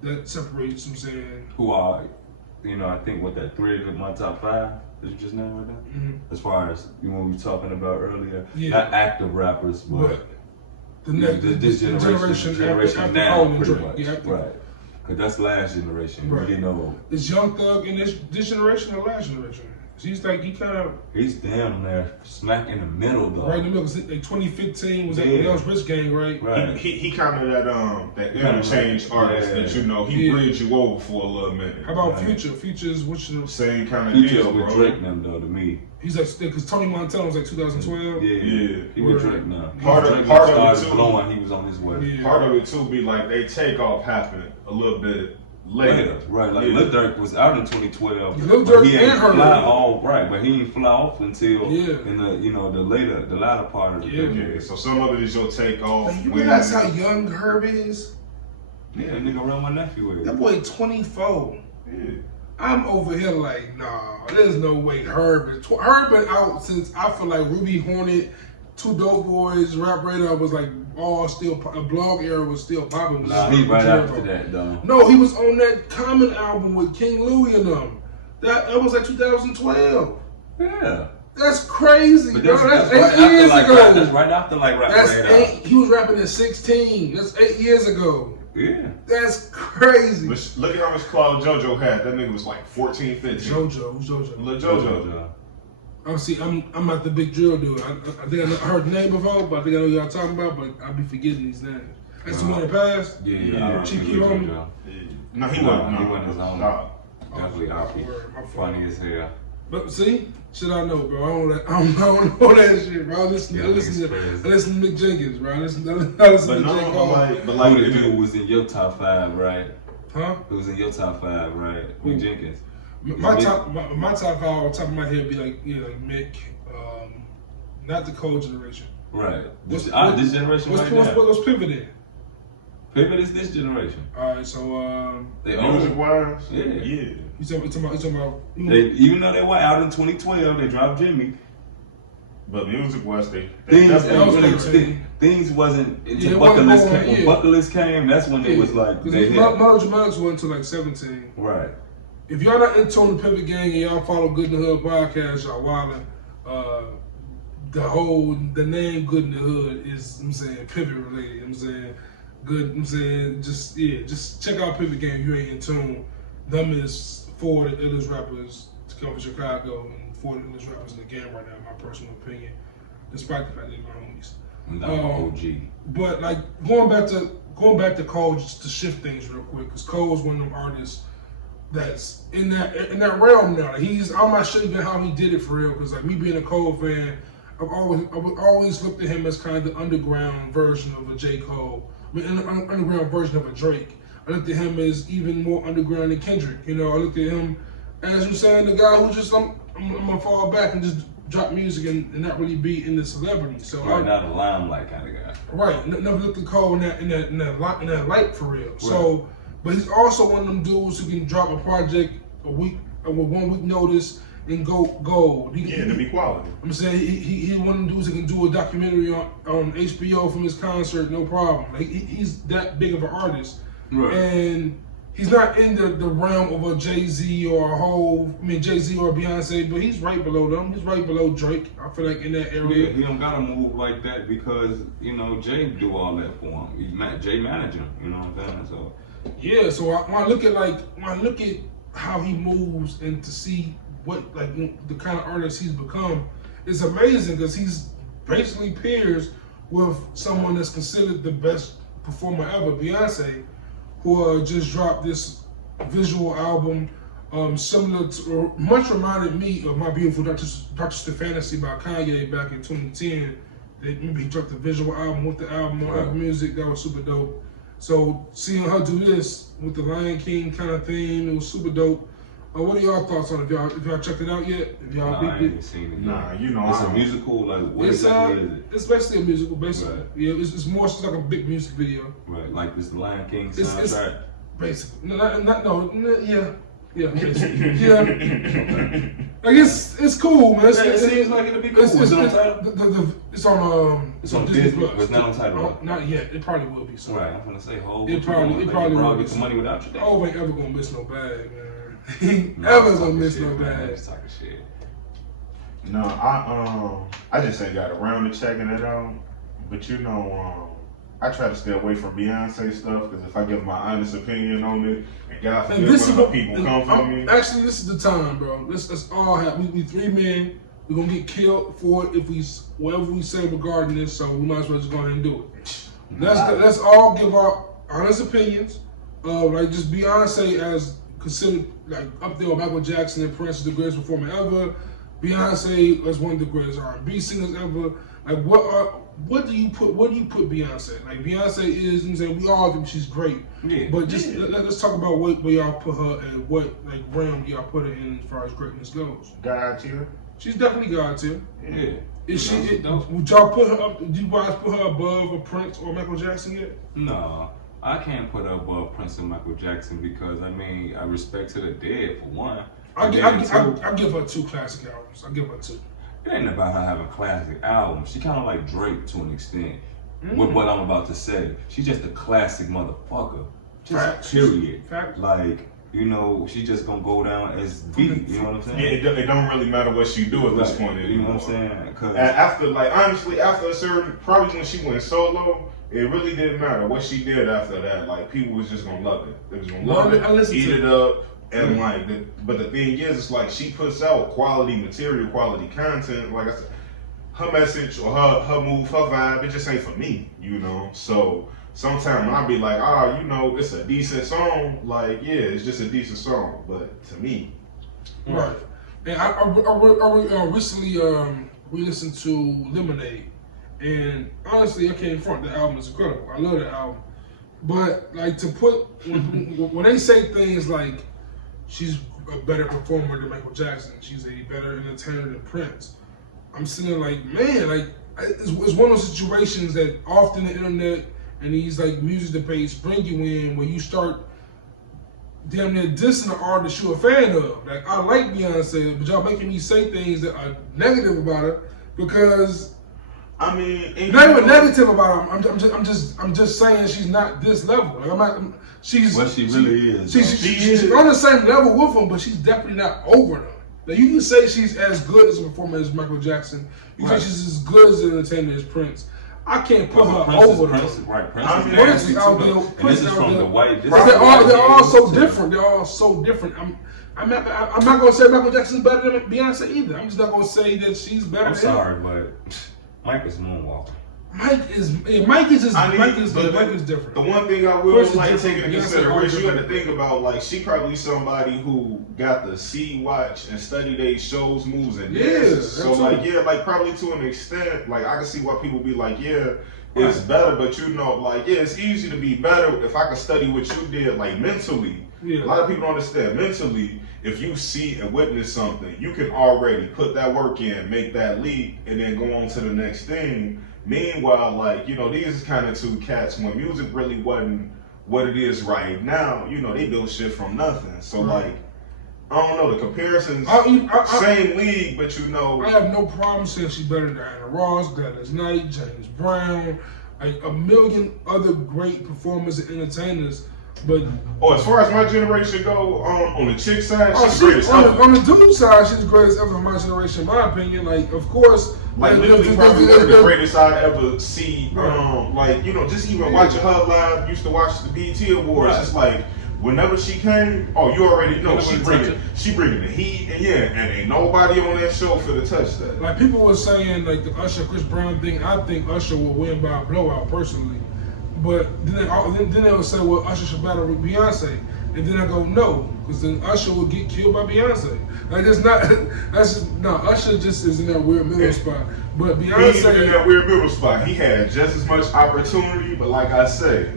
That separates, you know what I'm saying. Who are, I think what that 3 of my top 5 that you just named right now? Mm-hmm. As far as what we were talking about earlier. Yeah. Not active rappers, but this generation now, pretty much. Yeah, right. Because that's last generation. Right. We didn't know. Is Young Thug in this generation or last generation? He's he's damn there, smack in the middle though. Right in the middle, cause like 2015 was that was Rich Gang, right? Right. He kind of that interchange artist that he bridged you over for a little minute. How about Future? Future's same kind of deal, with bro. Drake now though to me. He's like, because Tony Montana was like 2012. Yeah. He was Drake now. Part of it too. Blowing, he was on his way. Yeah. Part of it too be like they take off happened a little bit later. Right, like Lil Durk was out in 2012. Lil Durk he ain't and fly off, right, but he ain't fly off until in the latter part of the decade. So some of it is your take off. You realize how young Herb is? Yeah, that nigga around my nephew is. That boy 24. Yeah. I'm over here like, nah, there's no way Herb been out since I feel like Ruby Hornet Two Dope Boys, Rap Radar was like all still, a blog era was still popping. Nah, he right after that though. No, he was on that Common album with King Louie and them. That was like 2012. Yeah. That's crazy, But bro. that's 8 years ago. That's right after like Rap Radar. He was rapping at 16. That's 8 years ago. Yeah. That's crazy. Look at how much clout JoJo had. That nigga was like 14, 15. JoJo, who's JoJo? Lil JoJo. I'm not the big drill dude. I think I heard the name before, but I think I know who y'all talking about, but I be forgetting these names. That's the one that passed? Yeah. Chief Keef on me? No, he wasn't. He wasn't his own. Nah. Definitely Alfie. Funny as hell. But see, shit I know, bro. I don't know that shit, bro. I listen to Mick Jenkins, bro. I listen to J.Cole. But like the dude was in your top 5, right? Huh? It was in your top 5, right? Mick Jenkins. My top 5 on top of my head be like Mick, not the Cole generation. Right. This generation right now. What's Pivot in? Pivot is this generation. Alright, so they music wise, yeah. You talking about even though they were out in 2012, they dropped Jimmy. But music wise, things wasn't until Bucket List came. When Bucket List came, that's when it was like they Melodramatics went to like 17. Right. If y'all not into the Pivot Gang and y'all follow Good in the Hood podcast, y'all wildin'. The name Good in the Hood is, I'm saying, Pivot related. I'm saying, good. I'm saying, just check out Pivot Gang if you ain't in tune. Them is 4 of the illest rappers to come from Chicago and 4 of the illest rappers in the game right now, in my personal opinion. Despite the fact that they're my homies. OG. But like going back to Cole, just to shift things real quick, because Cole is one of them artists that's in that realm now. I'm not sure even how he did it for real, because like me being a Cole fan, I would always looked at him as kind of the underground version of a J.Cole. I mean, an underground version of a Drake. I looked at him as even more underground than Kendrick. You know, I looked at him as I'm saying, the guy who just I'm gonna fall back and just drop music and not really be in the celebrity. So right, not a limelight kind of guy. Right, never looked at Cole in that light for real. Right. So, but he's also one of them dudes who can drop a project a week with 1 week notice and go gold. To be quality. I'm saying he's one of them dudes that can do a documentary on HBO from his concert, no problem. Like he's that big of an artist, right. And he's not in the realm of a Jay-Z or Jay-Z or Beyonce, but he's right below them. He's right below Drake. I feel like in that area. Yeah, he don't gotta move like that because Jay do all that for him. Jay manage him. You know what I'm saying? So yeah. So when I look at how he moves and to see what the kind of artist he's become, it's amazing because he's basically peers with someone that's considered the best performer ever, Beyonce, who just dropped this visual album similar to, or much reminded me of My Beautiful Dr. Fantasy by Kanye back in 2010. He dropped the visual album with the album on Apple Music. That was super dope. So seeing her do this with the Lion King kind of theme, it was super dope. What are y'all thoughts on it? If y'all checked it out yet? I ain't seen it. Nah, it's a musical. Like what exactly is it? It's basically a musical, basically. Right. Yeah, it's more like a big music video. Right, like this Lion King soundtrack. Basically, basically. Yeah. Like it's cool, man. It seems like it'll be cool. It's on Disney Plus. It's not on Tidal. Not yet. It probably will be soon. Right, I'm gonna say, it probably will get the money without you. Hov ain't ever gonna miss no bag, man. He ain't ever gonna miss no bag. Talking shit. No, I just ain't got around to checking it out. But I try to stay away from Beyonce stuff because if I give my honest opinion on it, and God forbid when people come for me. Actually, this is the time, bro. Let's all have. We 3 men. We're gonna get killed for it if whatever we say regarding this. So we might as well just go ahead and do it. Let's all give our honest opinions. Like just Beyonce as considered like up there with Michael Jackson and Prince, the greatest performer ever. Beyonce as one of the greatest R&B singers ever. Like what do you put Beyonce? Like Beyonce is, I'm saying we all think she's great. Yeah. But just let's talk about where y'all put her and what realm y'all put her in as far as greatness goes. God tier. She's definitely God tier. Yeah. Is she? Would y'all put her up? Do you guys put her above a Prince or Michael Jackson yet? No. I can't put her above Prince and Michael Jackson because I respect to the dead for one. I give her 2 classic albums. I give her 2. it ain't about her having classic albums. She kind of like Drake to an extent. With what I'm about to say, she's just a classic motherfucker. Just Facts. period. Facts. Like, you know, she just gonna go down as beat. You know what I'm saying? Yeah, it don't really matter what she do at this point anymore. You know what I'm saying? And after, like, honestly, after a certain, probably when she went solo, it really didn't matter what she did after that. Like, people was just gonna love it. They was gonna love it, eat it up, and like. But the thing is, it's like she puts out quality material, quality content. Like I said, her message or her move, her vibe, it just ain't for me, you know. So sometimes I'll be like, you know, it's a decent song. Like, yeah, it's just a decent song, but to me, right. And I recently re-listened to Lemonade, and honestly, I can't front. The album is incredible. I love the album, but like to put when they say things like she's a better performer than Michael Jackson, she's a better entertainer than Prince. I'm sitting like, man, like it's one of those situations that often the internet and these like music debates bring you in where you start damn near dissing the artist you're a fan of. Like, I like Beyonce, but y'all making me say things that are negative about her because I mean, not even negative about her. I'm just saying she's not this level. Like, she's what she really is. She's on the same level with him, but she's definitely not over them. Now, you can say she's as good as a performer as Michael Jackson. You can say she's as good as an entertainer as Prince. I can't put her over them. Right, Prince is out there. Prince is from the white. They're all so different. They're all so different. I'm not gonna say Michael Jackson's better than Beyonce either. I'm just not gonna say that she's better. I'm sorry, but Mike is moonwalking. Mike is different. The one thing I will like take into consideration, you have to think about like she probably somebody who got to see, watch, and study their shows, moves, and dances. So like like probably to an extent, like I can see why people be like, it's better, but you know, like it's easy to be better if I can study what you did, like mentally. A lot of people don't understand mentally. If you see and witness something, you can already put that work in, make that leap, and then go on to the next thing. Meanwhile, like, you know, these is kind of two cats. When music really wasn't what it is right now, you know, they build shit from nothing. So, like, I don't know, the comparisons, same league, but you know. I have no problem saying she's better than Diana Ross, Gladys Knight, James Brown, like a million other great performers and entertainers. But as far as my generation go, on the chick side, she's the greatest ever. On the dude side, she's the greatest ever in my generation, in my opinion. Like, of course, like literally probably one of the greatest I ever see. Like, you know, just even watching her live. Used to watch the BET Awards. It's like whenever she came, you already know she bringing the heat, and ain't nobody on that show for to touch that. Like people were saying, like the Usher Chris Brown thing. I think Usher will win by a blowout personally. But then they would say, well, Usher should battle with Beyonce. And then I go, no, because then Usher would get killed by Beyonce. Like, Usher just is in that weird middle spot. But Beyonce... He's in that weird middle spot. He had just as much opportunity, but like I say,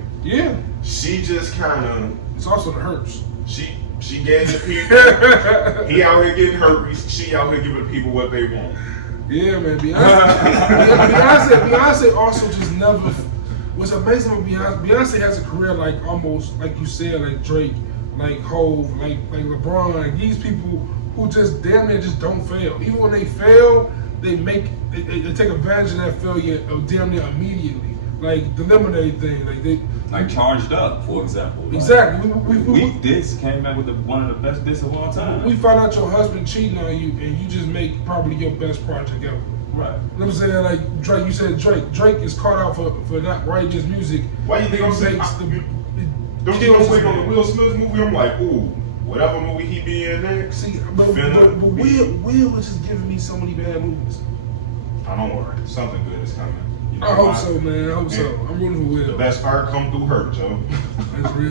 she just kind of... It's also the herpes. She gave the people... He out here getting herpes. She out here giving the people what they want. Yeah, man. Beyonce also just never... What's amazing with Beyonce has a career like almost like you said, like Drake, like Hov, like LeBron, like these people who just damn near just don't fail. Even when they fail, they take advantage of that failure of damn near immediately. Like the Lemonade thing, like Charged Up, for example. Exactly. Weak Diss came back with one of the best diss of all time. We found out your husband cheating on you, and you just make probably your best project ever. Right. You know what I'm saying? Like Drake, you said Drake is caught out for not writing his music. Why you think I'm saying? Don't you know on the Will Smith movie? I'm like, ooh, whatever movie he be in next. See, but Will was just giving me so many bad movies. Don't worry, something good is coming. You know, I hope so, man. I hope so. I'm rooting for Will. The best art come through her, Joe. It's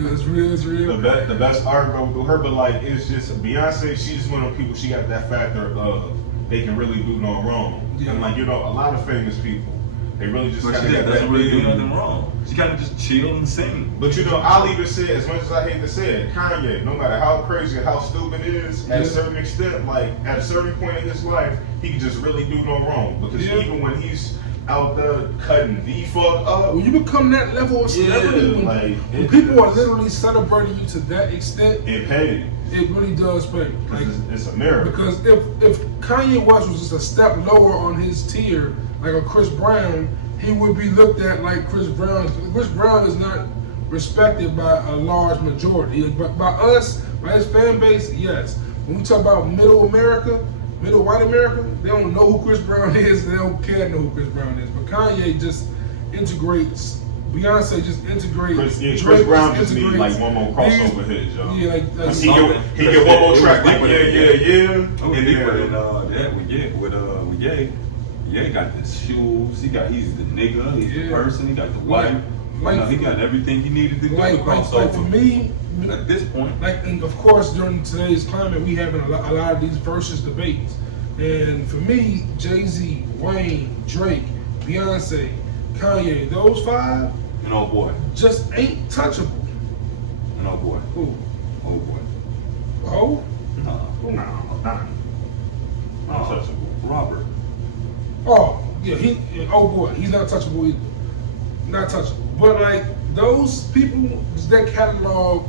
real. The best art go through her, but like it's just Beyonce. She's just one of the people. She got that factor of they can really do no wrong. And like, you know, a lot of famous people, they really just kind of doesn't really do nothing wrong. She kind of just chill and sing. But you know, I'll even say, as much as I hate to say it, Kanye, no matter how crazy or how stupid it is, at a certain extent, like at a certain point in his life, he can just really do no wrong. Because even when he's out there cutting the fuck up. When you become that level of celebrity, when people are literally celebrating you to that extent, it paid. It really does pay. Like, it's a miracle. Because if Kanye West was just a step lower on his tier, like a Chris Brown, he would be looked at like Chris Brown. Chris Brown is not respected by a large majority. But by us, by his fan base, yes. When we talk about middle America, middle white America, they don't know who Chris Brown is. They don't care to know who Chris Brown is. But Kanye just integrates. Beyonce just integrates. Chris Brown just needs like one more crossover hit, y'all. Yeah, he get one more track like yeah. Oh, and then with Ye. Ye got the shoes. He's the nigga. He's the person. He got the wife. He got everything he needed to do. Like for me, at this point, and of course during today's climate, we having a lot of these versus debates. And for me, Jay-Z, Wayne, Drake, Beyonce, Kanye, those five. And oh boy. Just ain't touchable. And oh boy. Who? Oh boy. Oh? No, not touchable. Robert. Oh, yeah, oh boy, he's not touchable either. Not touchable. But like those people, their catalog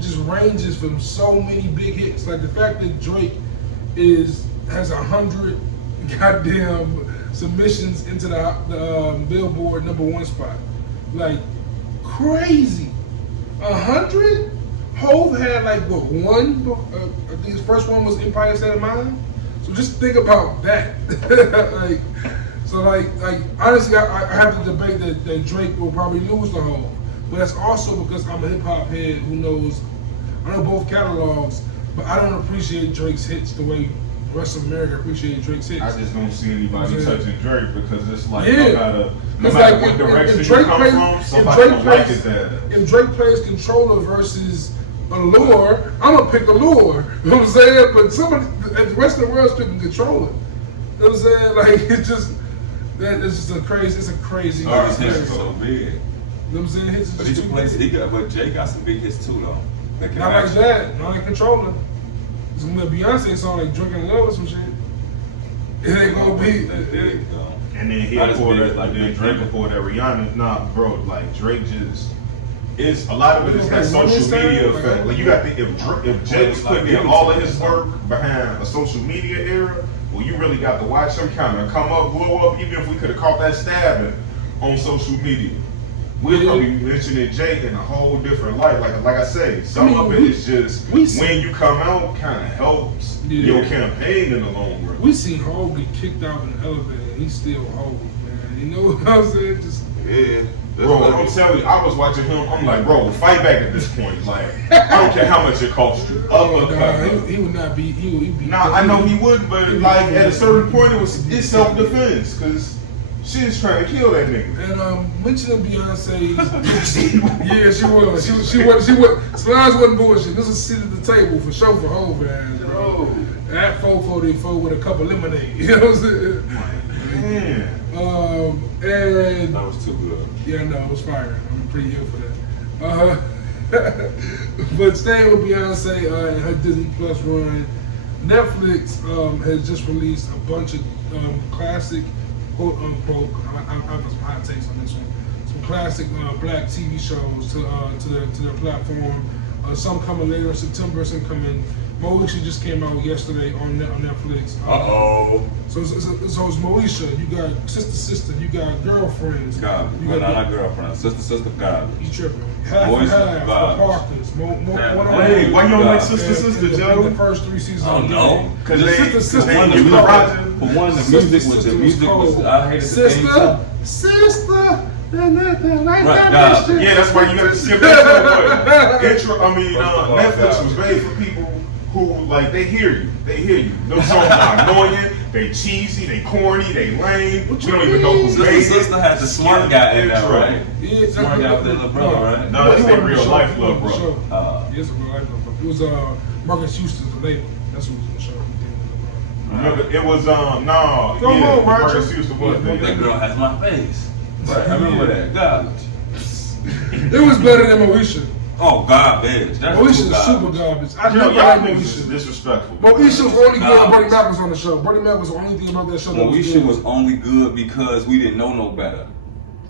just ranges from so many big hits. Like the fact that Drake has 100 goddamn submissions into the Billboard #1 spot. Like crazy. 100? Hov had like what, one? I think his first one was Empire State of Mind. So just think about that. Honestly, I have to debate that Drake will probably lose the Hov. But that's also because I'm a hip hop head who knows, I know both catalogs, but I don't appreciate Drake's hits the way the rest of America appreciates Drake's hits. I just don't see anybody touching Drake because it's like no matter what direction you come from, somebody don't like it there. If Drake plays Controller versus Allure, I'm gonna pick Allure. You know what I'm saying? But the rest of the world's picking Controller. You know what I'm saying? Like it's just a crazy. Oh, his hits are so big. You know what I'm saying? Hits but but Jay got some big hits too though. Not like that. Not like Controller. It's gonna be a Beyonce song like Drinking Love or some shit. It ain't gonna be. And then he pulled that, like then Drake pulled that Rihanna. Nah, bro, like Drake just. It's a lot of it is that social media effect. Like you got if Jay was putting in all of his work behind a social media era, well, you really got to watch him kind of come up, blow up. Even if we could have caught that stabbing on social media, we'll probably mentioning Jay in a whole different light. Like I say, some of it is just when you come out, kind of helps your campaign in the long run. We seen Hov get kicked out in the elevator, and he's still Hov, man. You know what I'm saying? Bro, I'm telling you, I was watching him. I'm like, bro, fight back at this point. Like, I don't care how much it costs you. He would not be. He would be. Nah, I know he would, but like at a certain point, it's self-defense because she's trying to kill that nigga. And mentioning Beyonce, yeah, she was. She was. Slides wasn't bullshit. This was a seat at the table for sure for Hov ass, bro. At 444 with a cup of lemonade. You know what I'm saying? Man. And that was too good. Yeah, no, it was fire. I'm pretty ill for that. But staying with Beyonce and her Disney Plus run, Netflix has just released a bunch of classic, quote unquote, I have some hot takes on this one, some classic black TV shows to their platform. Some coming later in September, some coming. Moesha just came out yesterday on Netflix. So it's Moesha. You got Sister. You got Girlfriends. God, not Girlfriends. Sister. God. You tripping? Half and half. The Parkers. Hey, why you don't like Sister, Joe? The first 3 seasons. Oh no, because Sister. For one, the music was. I hated the theme song. Sister. Yeah, that's why you gotta skip that intro. Netflix was made for people who like they hear you. Those songs are annoying, they cheesy, they corny, they lame. We don't even know who made it. Sister had the smart guy in there, right? Yeah, smart guy with the little brother, right? No, that's their real life little brother. Yes, real life little brother. It was Marcus Houston's label. That's who was in the show. Remember, it was Marcus Houston was there. That girl has my face. Right, I remember that. Garbage. It was better than Moesha. Oh, garbage. That's Moesha too is garbage. super garbage. I Yo, never y'all liked niggas is Moesha. disrespectful. Moesha was only good when Garbage. Bernie Mac was on the show. Bernie Mac was the only thing about that show that was Moesha good. was only good because we didn't know no better.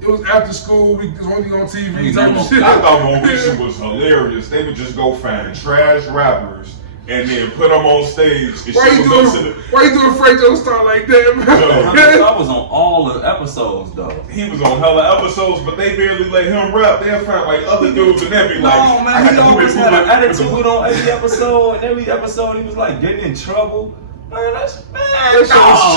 It was after school. It was only on TV. No, Type no, of shit. I thought Moesha was hilarious. They would just go find trash rappers and then put them on stage. And Why you doing Frank Joe Star like that, man? I was on all the episodes though. He was on hella episodes, but they barely let him rap. They'll find like other dudes and they'll be like, No, man, he always had an attitude on every episode, and every episode he was like getting in trouble. Man, That shit was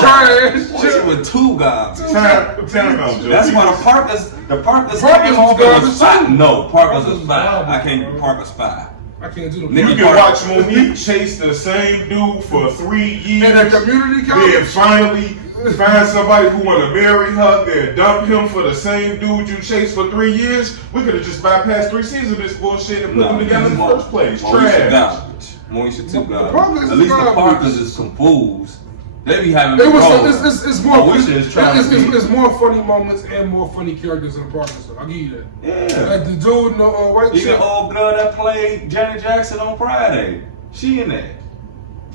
trash. Moesha was too garbage. Time out, Joe. That's why the Parkers Parkers came was off garbage, as five. too. No, Parkers Parkers was was five. garbage, I can't bro. Parkers five. I can't do the You Nigga, can watch Monique chase the same dude for 3 years. And the community Then college. finally find somebody who want to marry her, then dump him for the same dude you chased for 3 years. We could have just bypassed 3 seasons of this bullshit and put them together in the first place. Moesha Trash. garbage. Moesha too Parkers garbage. is At least the garbage. Parkers is some fools. They be having It was. roles. It's more. Moesha is trying to be. It's more funny moments and more funny characters in the Parkers. So I'll give you that. Yeah. Like the dude in the white Even shirt. old girl that played Janet Jackson on Friday. She in there.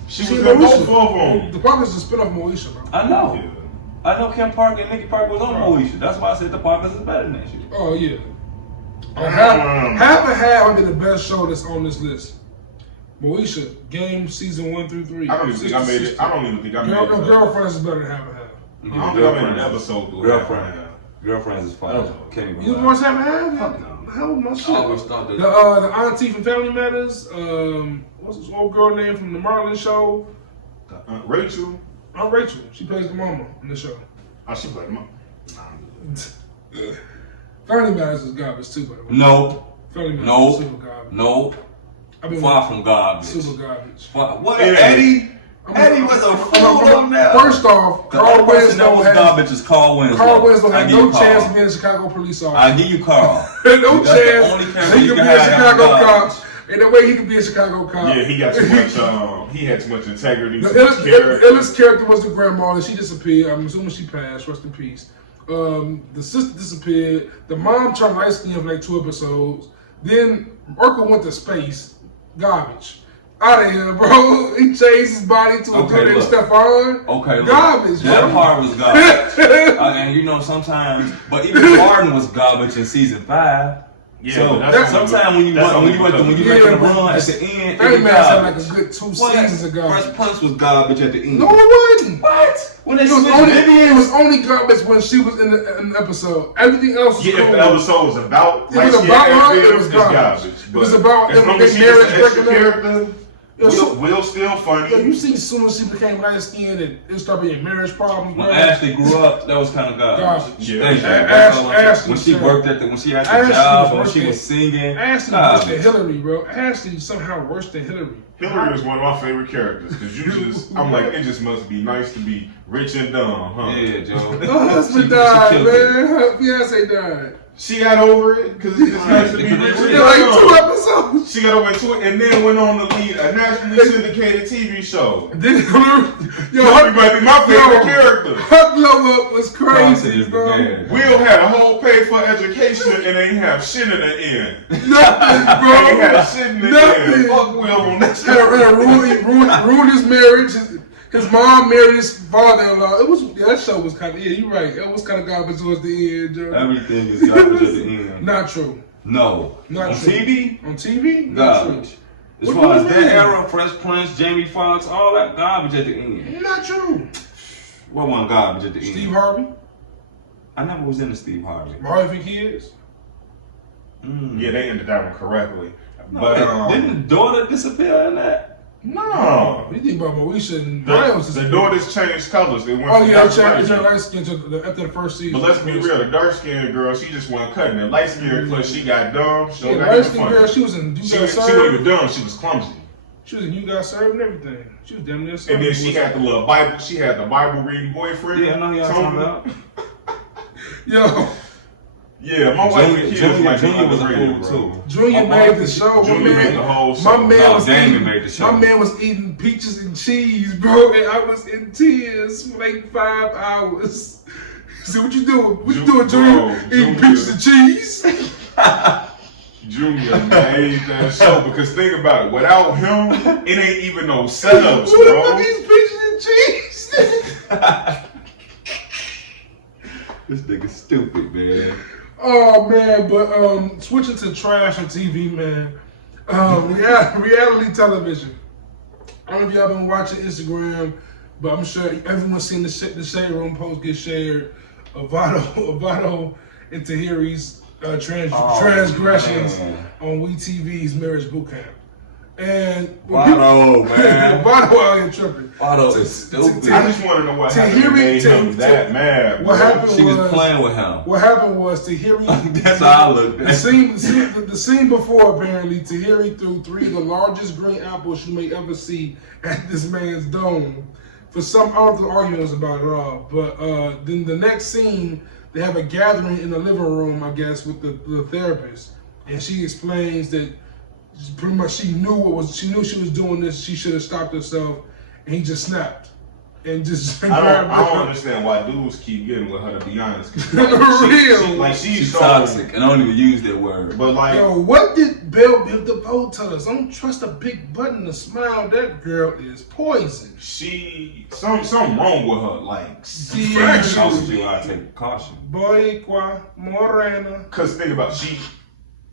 She was See, in both Moesha. of them. The Parkers is a spin-off of Moesha, bro. I know. Yeah. I know Kim Parker and Nikki Parker was on Moesha. That's why I said the Parkers is better than that shit. Oh yeah. Half and half would be the best show that's on this list. Moesha, Game season 1 through 3. I don't even think I made it. I don't even think I made it. Girlfriends is better than half and half. I don't think I made an episode. Girlfriends is fine. Can't even You lie. watch half and half? How was my shit? I always thought that. The auntie from Family Matters. What's this old girl name from the Marlon show? Rachel. Aunt Rachel. She plays the mama in the show. Oh, she like, Family Matters is garbage too, by the way. No. Family Matters No. is super garbage. No. I mean, Far from garbage. super garbage. What? Yeah. Eddie? Eddie was a fool on there. First off, The only Carl person that Winslow was has garbage is Carl Winslow. Carl Winslow I had give no you Carl. chance of being a Chicago police I officer. give you Carl. No That's the chance only he character could you be can a have Chicago that was cop. And the way he could be a Chicago cop. yeah, he got too much. He had too much integrity. The too much character. illest character was the grandma, and she disappeared. I'm assuming she passed. Rest in peace. The sister disappeared. The mom turned light skin for like 2 episodes. Then Urkel went to space. Garbage. Out of here, bro. He changed his body to a Okay, dude named look. Stefan. Okay, look. Garbage, That bro. part was garbage. And you know, sometimes, but even Martin was garbage in season 5. Yeah, So but that's sometimes when you making a run at the end, Family it's Matters had like garbage. a good 2 What? seasons ago. Fresh Prince was garbage at the end. No, it wasn't. What? When they It was, switched only, Vivian? it was only garbage when she was in the episode. Everything else was Yeah, cool. if the episode was about It was about her, it was garbage. It was about as them long as she getting gets the marriage extra breaking up. character, Yeah, so- Will still funny. Yeah, you see, as soon as she became light skinned and it started being marriage problems, When bro. Ashley grew up, that was kind of garbage. Garbage. Yeah. Thank you. Ash- That's all I'm saying. Ashley when she said- worked when she had the Ashley job, was when worse she than- was singing, Ashley worse than garbage. Hillary, bro. Ashley somehow worse than Hillary. Hillary is one of my favorite characters because I'm like, it just must be nice to be rich and dumb, huh? Yeah, Joe. Her husband She died, killed it. man. Her fiance died. She got over it because it's just nice to be rich and Yeah, like 2 dumb. episodes. She got over it and then went on to lead a nationally syndicated TV show. Then, yo, Hillary might be my favorite character. Her glow up was Carlton crazy, is the bro. man. Will had a whole pay for education and ain't have shit in the end. Nothing, Ain't bro. had shit in the Nothing. end. Fuck Will on that shit. And ruined his marriage. His mom married his father-in-law. That show was kind of, yeah, you're right. It was kind of garbage towards the end, Joe. Everything is garbage at the end. Not true. No. Not On true. TV, On TV? Not true. garbage. As What far do as you that mean? era, Fresh Prince, Jamie Foxx, all that garbage at the end. Not true. What one garbage at the Steve end? Harvey? I never was into Steve Harvey. Harvey for kids? Yeah, they ended that one correctly. No, But didn't the daughter disappear in that? no. You think about Moesha and Brian was The daughters changed colors. They went Oh, from yeah, dark they to changed light. light skin after the first season. But let's be real, the dark skinned girl, she just wasn't cutting it. Light skinned girl, she got dumb. She Yeah, got light even skinned funny. girl, she was in You She Got wasn't Served. even dumb, she was clumsy. She was in You Got Served and everything. She was damn near And then she had the little Bible, she had the Bible reading boyfriend. Yeah, I know y'all talking about. Yo, Yeah, my wife and kids Junior might be was a underrated, fool bro. too. Junior made the show. Junior made the whole show. My man No, was Damon eating, made the show. My man was eating peaches and cheese, bro, and I was in tears for like 5 hours. See what you doing? What you doing, Junior? Bro, Eating Junior. peaches and cheese? Junior made that show because think about it. Without him, it ain't even no setups, Who the bro. fuck is Peaches and Cheese? This nigga stupid, man. Oh man, but switching to trash on TV, man. Reality television. I don't know if y'all been watching Instagram, but I'm sure everyone's seen the Shade Room post get shared of Vado and Tahiri's transgressions on WeTV's Marriage Boot Camp. And Vado, man. Vado out here tripping. Vado is stupid. I just want to know what happened. Made him that mad. What happened? She was playing with him. What happened was Tahiri. That's how I looked at it. The scene before, apparently, Tahiri threw 3 of the largest green apples you may ever see at this man's dome. For some, I don't know if the argument was about it at all. But then the next scene, they have a gathering in the living room, I guess, with the therapist, and she explains that pretty much she knew she was doing this. She should have stopped herself, and he just snapped and just. I don't understand why dudes keep getting with her. To be honest, she's toxic, and I don't even use that word. But like, yo, what did Belle Biv DeVoe tell us? Don't trust a big button to smile. That girl is poison. Something wrong with her. Like, Seriously, I take caution. Boricua Morena. Cause think about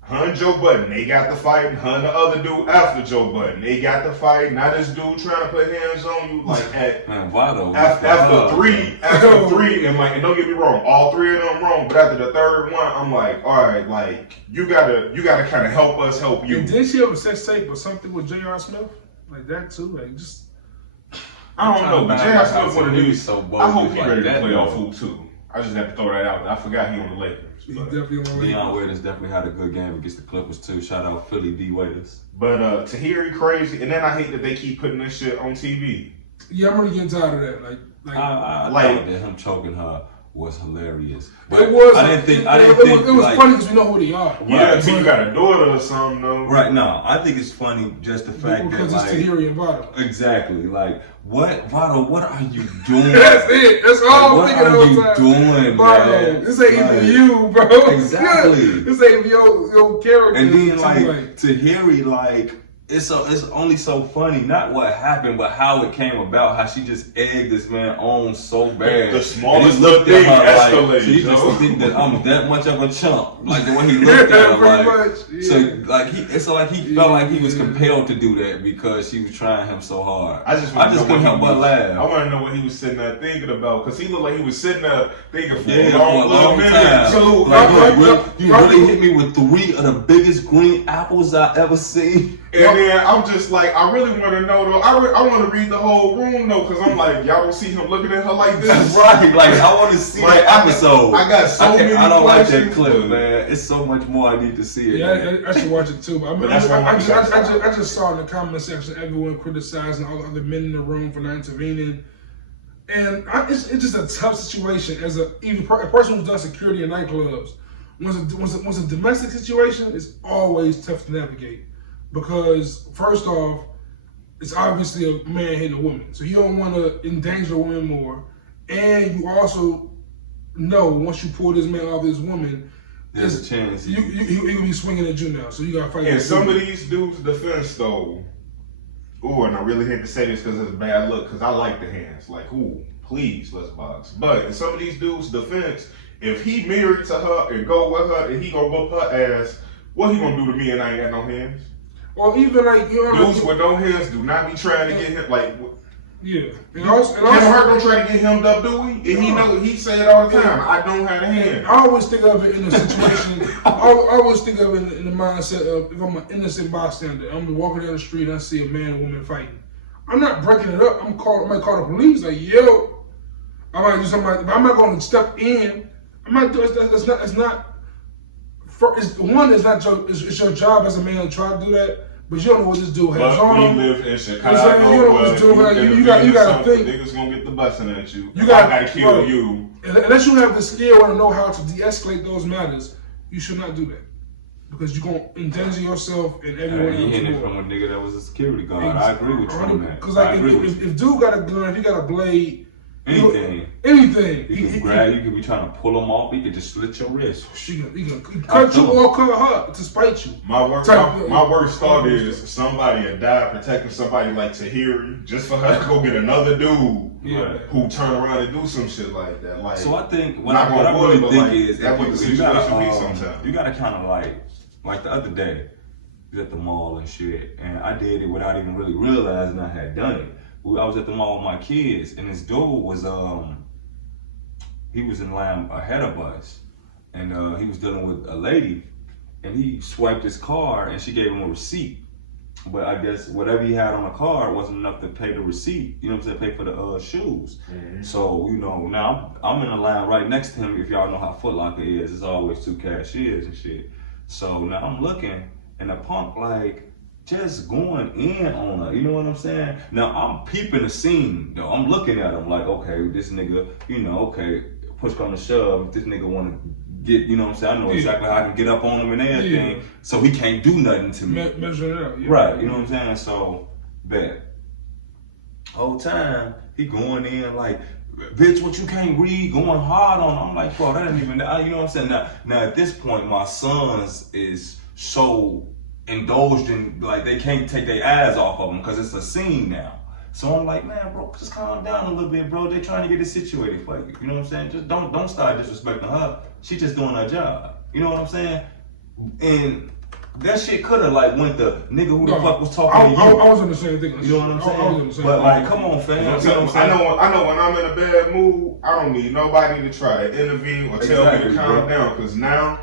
her and Joe Budden, they got the fight. Her and the other dude after Joe Budden, they got the fight. Now this dude trying to put hands on you, like after three, and like, and don't get me wrong, all 3 of them wrong, but after the third one, I'm like, all right, like you gotta kind of help us help you. And did she have a sex tape or something with J.R. Smith, like that too? Like just, I don't know, but J.R. Smith one of these. So I hope he like ready to that, play though. off food too. I just have to throw that out. I forgot he on the Lakers. Deion Waiters definitely had a good game against the Clippers too. Shout out Philly D Waiters. But Tahiri crazy, and then I hate that they keep putting this shit on TV. Yeah, I'm really getting tired of that. I thought that him choking her was hilarious. But it was. I didn't think it was funny because we know who they are. Yeah, until you got a daughter or something though. Right, no, I think it's funny just the fact because that it's Tahiri and Vado. Exactly, like what Vado? What are you doing? That's it. That's all I'm thinking all the time. What are you doing, Vado, man? this ain't even you, bro. Exactly. This ain't your character. And then like Tahiri, like. It's only so funny, not what happened, but how it came about. How she just egged this man on so bad. The smallest little thing escalated. Like, so you just think that I'm that much of a chump, like the way he looked at her. Like, so like he felt like he was compelled to do that because she was trying him so hard. I just couldn't help but laugh. I want to know what he was sitting there thinking about, because he looked like he was sitting there thinking for a long time. So, like, you really hit me with 3 of the biggest green apples I ever seen. And then I'm just like, I really want to know though. I want to read the whole room though, because I'm like, y'all don't see him looking at her like this. Right, like I want to see that episode. I got so many. I don't like that clip, man. It's so much more I need to see it. Yeah, I should watch it too. I just saw in the comment section everyone criticizing all the other men in the room for not intervening, and it's just a tough situation as a person who's done security in nightclubs. Once a domestic situation, it's always tough to navigate. Because first off, it's obviously a man hitting a woman, so you don't want to endanger a woman more. And you also know once you pull this man off this woman, there's a chance he can be swinging at you now. So you gotta fight. And some of these dudes' defense though, and I really hate to say this because it's a bad look, because I like the hands. Like, please, let's box. But in some of these dudes' defense, if he married to her and go with her and he gonna whoop her ass, what he gonna do to me and I ain't got no hands? Or even like, you know, dudes with no hands do not be trying to get him like. Yeah, and also her don't try to get him up, do we? And he know he say it all the time. I don't have a hand. I always think of it in a situation. I always think of it in the mindset of if I'm an innocent bystander, I'm walking down the street and I see a man and woman fighting. I'm not breaking it up. I might call the police. Like, yo, I might do something. But I'm not going to step in. I'm not doing. It's not. It's your job as a man to try to do that. But you don't know what this dude has on. We live in Chicago. You don't know what this dude has. You got to think. Niggas gonna get the busting at you. I gotta kill you. Unless you have the skill and know how to de-escalate those matters, you should not do that. Because you're gonna endanger yourself and everyone else. You hit it from a nigga that was a security guard. I agree with you on that. Because like if dude got a gun, if he got a blade, anything. Anything. You can grab, you could be trying to pull them off, he could just slit your wrist. He can cut you or cut her to spite you. My worst thought is somebody had died protecting somebody like Tahiri just for her to go get another dude who turn around and do some shit like that. Like, so I think what I really think is that's what the situation be sometimes. You gotta kind of like the other day, we was at the mall and shit, and I did it without even really realizing I had done it. I was at the mall with my kids, and this dude was he was in line ahead of us, and he was dealing with a lady, and he swiped his card, and she gave him a receipt. But I guess whatever he had on the card wasn't enough to pay the receipt. You know what I'm saying? Pay for the shoes. Mm-hmm. So now I'm in a line right next to him. If y'all know how Foot Locker is, it's always 2 cashiers and shit. So now I'm looking, and the punk just going in on her, you know what I'm saying? Now I'm peeping the scene, though. I'm looking at him like, okay, this nigga, okay, push come to shove, this nigga wanna get, you know what I'm saying? I know exactly how I can get up on him and everything, so he can't do nothing to me. Measure it out, Right, you know what I'm saying? So, bet. Whole time, he going in like, bitch, what you can't read, going hard on him. I'm like, bro, that ain't even, you know what I'm saying? Now at this point, my sons is so indulged in, like, they can't take their eyes off of them because it's a scene now. So I'm like, man, bro, just calm down a little bit, bro. They trying to get it situated for you. You know what I'm saying? Just don't start disrespecting her. She just doing her job. You know what I'm saying? And that shit could have went the nigga who the fuck was talking to you. I was in the same thing. You know what I'm saying? I was in the same but come on, fam. You know what I'm saying? I know when I'm in a bad mood, I don't need nobody to try to intervene or tell me to calm down, because now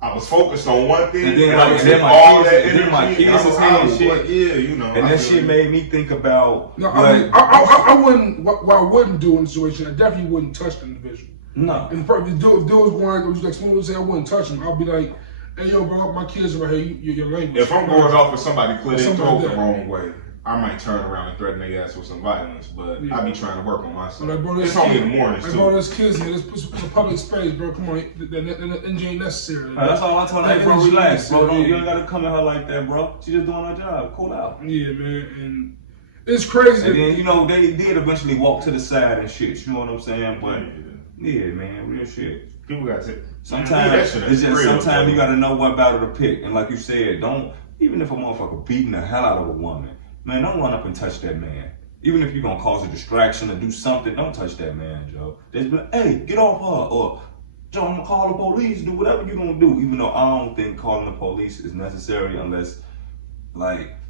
I was focused on one thing, and then my kids is saying shit. Yeah, and that shit made me think about. No, I wouldn't. What I wouldn't do in the situation, I definitely wouldn't touch the individual. No. And if the dude was going like Smooda say, I wouldn't touch him. I'll be like, hey, yo, bro, my kids are right here. Your language. If I'm going off with somebody clear their throat the wrong way, I might turn around and threaten their ass with some violence, but I be trying to work on myself. Like, bro, it's only in the mornings, too. Bro, there's kids here. Let's put a public space, bro. Come on. That energy ain't necessary. That's all I told her. Hey, bro, relax, bro. You don't gotta come at her like that, bro. She just doing her job. Cool out. Yeah, man. And it's crazy. And then, they did eventually walk to the side and shit. You know what I'm saying? But, yeah, man, real shit. People got to. Sometimes you gotta know what battle to pick. And like you said, even if a motherfucker beating the hell out of a woman, man, don't run up and touch that man. Even if you're gonna cause a distraction or do something, don't touch that man, Joe. Just be like, hey, get off her, or Joe, I'm gonna call the police, do whatever you're gonna do. Even though I don't think calling the police is necessary unless,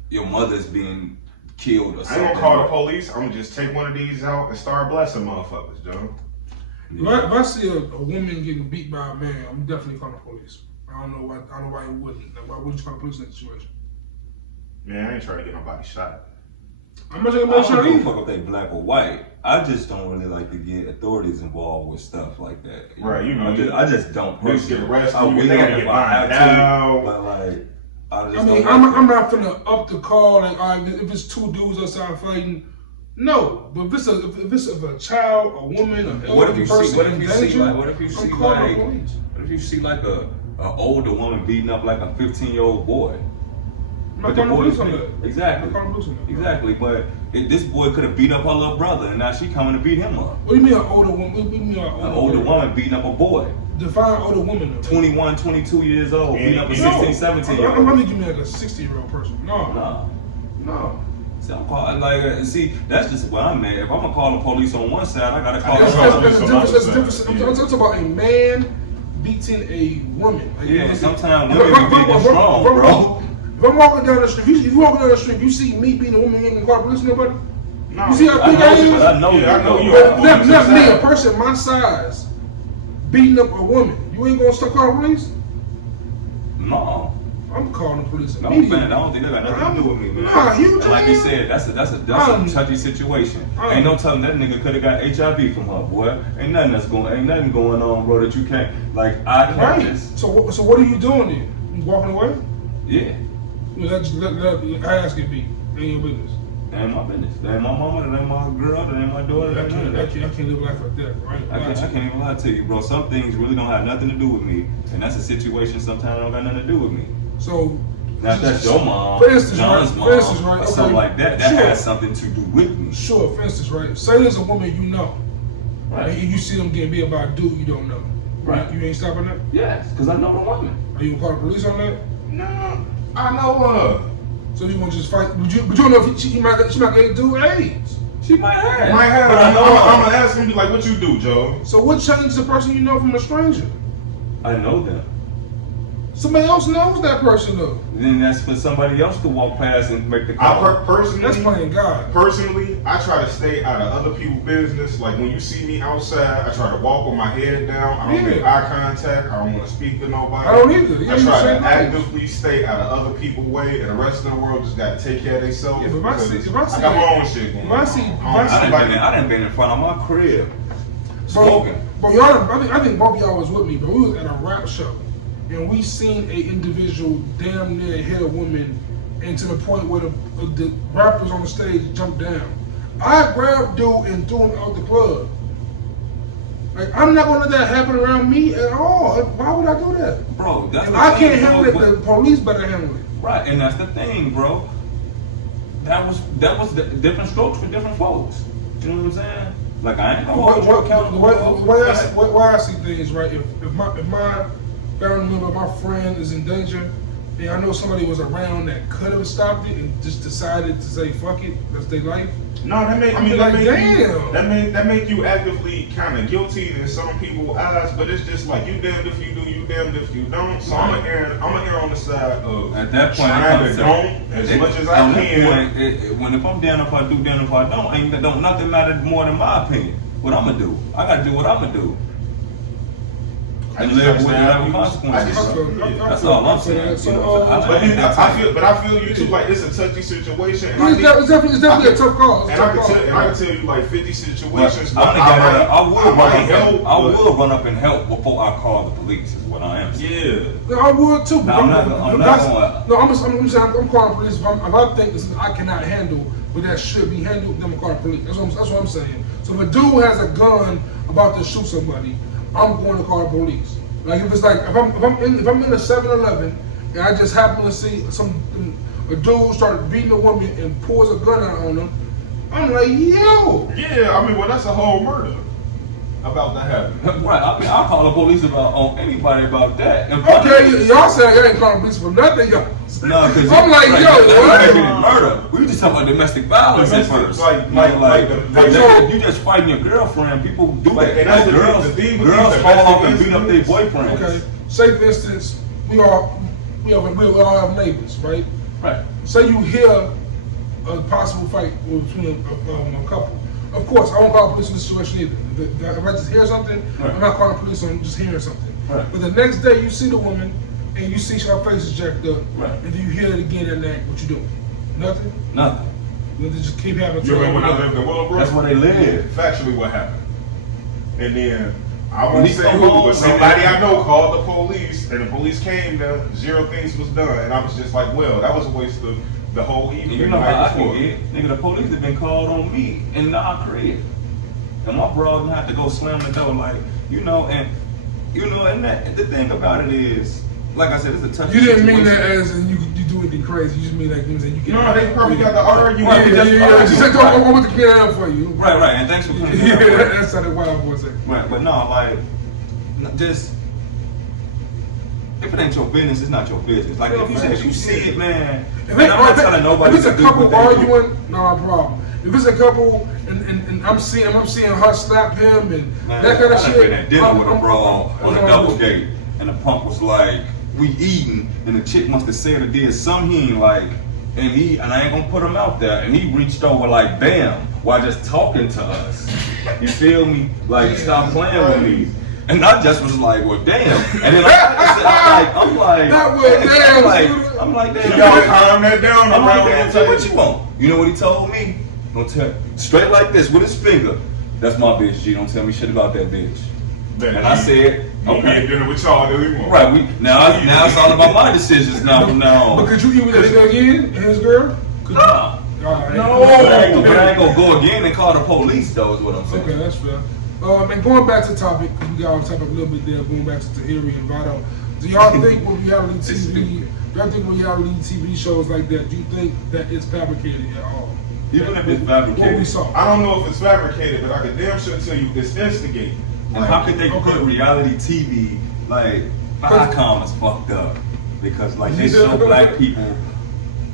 your mother's being killed or something. I ain't gonna call the police, I'm gonna just take one of these out and start blasting motherfuckers, Joe. Yeah. If I see a woman getting beat by a man, I'm definitely calling the police. I don't know why you wouldn't. Why wouldn't you call the police in that situation? Man, I ain't trying to get nobody shot. I'm not trying to give a fuck if they black or white. I just don't really like to get authorities involved with stuff like that. Right, I just don't personally. Get arrested. They gotta get bonded out. But I'm not finna up the call. Like, all right, if it's two dudes outside fighting, no. But if it's a child, a woman, an elderly person, what if you see like a older woman beating up like a 15-year-old boy? But the boy, exactly. But this boy could have beat up her little brother, and now she coming to beat him up. What do you mean an older woman? What do you mean an older woman beating up a boy? Define older woman. 21, 22 years old, beating up a 16, 17-year-old. I'm gonna give me like a 60-year-old person. No. See, that's just where I'm at. If I'm gonna call the police on one side, I gotta call the police on the other side. I'm talking about a man beating a woman. Sometimes women be big strong, bro. If I'm walking down the street, if you walking down the street, you see me beating a woman, you ain't gonna call police nobody? No. You see how big I am? I know you. Not me, a person my size, beating up a woman. You ain't gonna start calling police? No. I'm calling the police immediately. No, man, I don't think that got nothing to do with me, man. Like you said, that's a touchy situation. Ain't no telling that nigga could have got HIV from her, boy. Ain't nothing going on, bro, that you can't, I can't just. So what are you doing then? You walking away? Yeah. Let ass get beat. Ain't your business. That ain't my business. That ain't my mama, that ain't my girl, that ain't my daughter. I can't live life like that, right? I can't even lie to you, bro. Some things really don't have nothing to do with me. And that's a situation sometimes don't got nothing to do with me. So now if that's your mom, for instance, John's mom, right? Or something like that, that has something to do with me. Sure, for instance, right? Say there's a woman you know. Right. And you see them getting beat by a dude you don't know. Right. You ain't stopping that? Yes, because I know the woman. Are you gonna call the police on that? No, I know her. So you want to just fight? But you don't know if she might get dude AIDS. She might have. Might have. But I know I'm her. gonna ask him, be like, what you do, Joe? So what changes a person you know from a stranger? I know them. Somebody else knows that person though. Then that's for somebody else to walk past and make the call. That's playing God. Personally, I try to stay out of other people's business. Like when you see me outside, I try to walk with my head down. I don't make eye contact. I don't want to speak to nobody. I don't either. Yeah, I try to you say actively stay out of other people's way, and the rest of the world just got to take care of themselves. Yeah, but I got my own shit going on. I done been in front of my crib. Smoking. But y'all, I think both of y'all was with me, but we was at a rap show. And we seen a individual damn near hit a woman, and to the point where the rappers on the stage jumped down. I grabbed dude and threw him out the club. Like, I'm not gonna let that happen around me at all. Why would I do that? Bro, that's if the I thing, can't handle bro, it, the police better handle it. Right, and that's the thing, bro. That was the different strokes for different folks. You know what I'm saying? Like, I ain't gonna hold you accountable. The way I see things, right? If my family member, my friend is in danger, and I know somebody was around that could have stopped it and just decided to say fuck it, that's their life. No, that make you actively kind of guilty in some people's eyes, but it's just like you damned if you do, you damned if you don't. So I'm gonna err on the side of at that point, trying to don't as much as I can. When if I'm down, if I do, down if I don't, nothing matters more than my opinion. What I'm gonna do, I gotta do what I'm gonna do. And live with whatever consequences. That's all I'm saying. But I feel you too. Like it's a touchy situation. It's definitely a tough call. And I can tell you like 50 situations. I will run up and help before I call the police. Is what I am saying. Yeah. I would too. No, I'm calling police if I think this I cannot handle, but that should be handled. Then I'm calling police. That's what I'm saying. So if a dude has a gun about to shoot somebody, I'm going to call the police. Like if it's like if I'm in a 7-Eleven and I just happen to see a dude start beating a woman and pulls a gun out on him, I'm like, yo. Yeah, I mean, well, that's a whole murder about to happen. Right. I mean, I'll call the police on anybody about that. Okay, y'all say y'all ain't calling the police for nothing, y'all. No, because I'm like, yo, what? Murder. We just talking about domestic violence at first. If you just fighting your girlfriend, people do that. And that's girls fall off and beat up their boyfriends. Okay. Say for instance, we all have neighbors, right? Right. Say you hear a possible fight between a couple. Of course, I won't call the police in this situation either. If I just hear something, right, I'm not calling the police on just hearing something. Right. But the next day you see the woman and you see her face is jacked up, right, and then you hear it again that night, what you doing? Nothing? Nothing. They just keep having You remember when I lived in Willowbrook? That's where they live. Factually what happened. And then I won't say who, but somebody I know called the police, and the police came there, 0 things was done, and I was just like, well, that was a waste of the whole evening. You know how I can get? Nigga, the police have been called on me in our crib. And my bro didn't have to go slam the door like, and that, the thing about it is, like I said, it's a touchy You didn't situation. mean that as in you do anything crazy. You just mean like you get. No, they probably got the argument. Yeah. Just I want to clear that up for you. Right, and thanks for coming. Yeah, that sounded wild for a second. Right, but no, like, just, if it ain't your business, it's not your business. Like, if you see it, man, and I'm not telling nobody if it's a couple arguing, no problem. If it's a couple and I'm seeing her slap him and that kind of shit. I've been at dinner with a bro on a double date, and the punk was like, we eating, and the chick must have said or did something he ain't like, and I ain't gonna put him out there, and he reached over like, bam, while just talking to us. You feel me? Like, stop playing with me. And I just was like, well, damn. And then I'm like, damn. Y'all calm that down. I'm like, damn, tell what you want. You know what he told me? Don't tell, straight like this with his finger. That's my bitch, G. Don't tell me shit about that bitch. And I said, okay. Dinner with y'all anymore. Right. Now it's all about my decisions now from now on. But could you eat with that nigga again and his girl? No. Right. No. But I ain't gonna go again and call the police though, is what I'm saying. Okay, that's fair. And going back to the topic, because we got off topic a little bit there, going back to Tahiri and Vado. Do y'all think with reality TV shows like that, do you think that it's fabricated at all? Even if it's what we fabricated. saw. I don't know if it's fabricated, but I can damn sure tell you it's instigated. And how could they put reality TV, like, Viacom is fucked up? Because, like, they show black people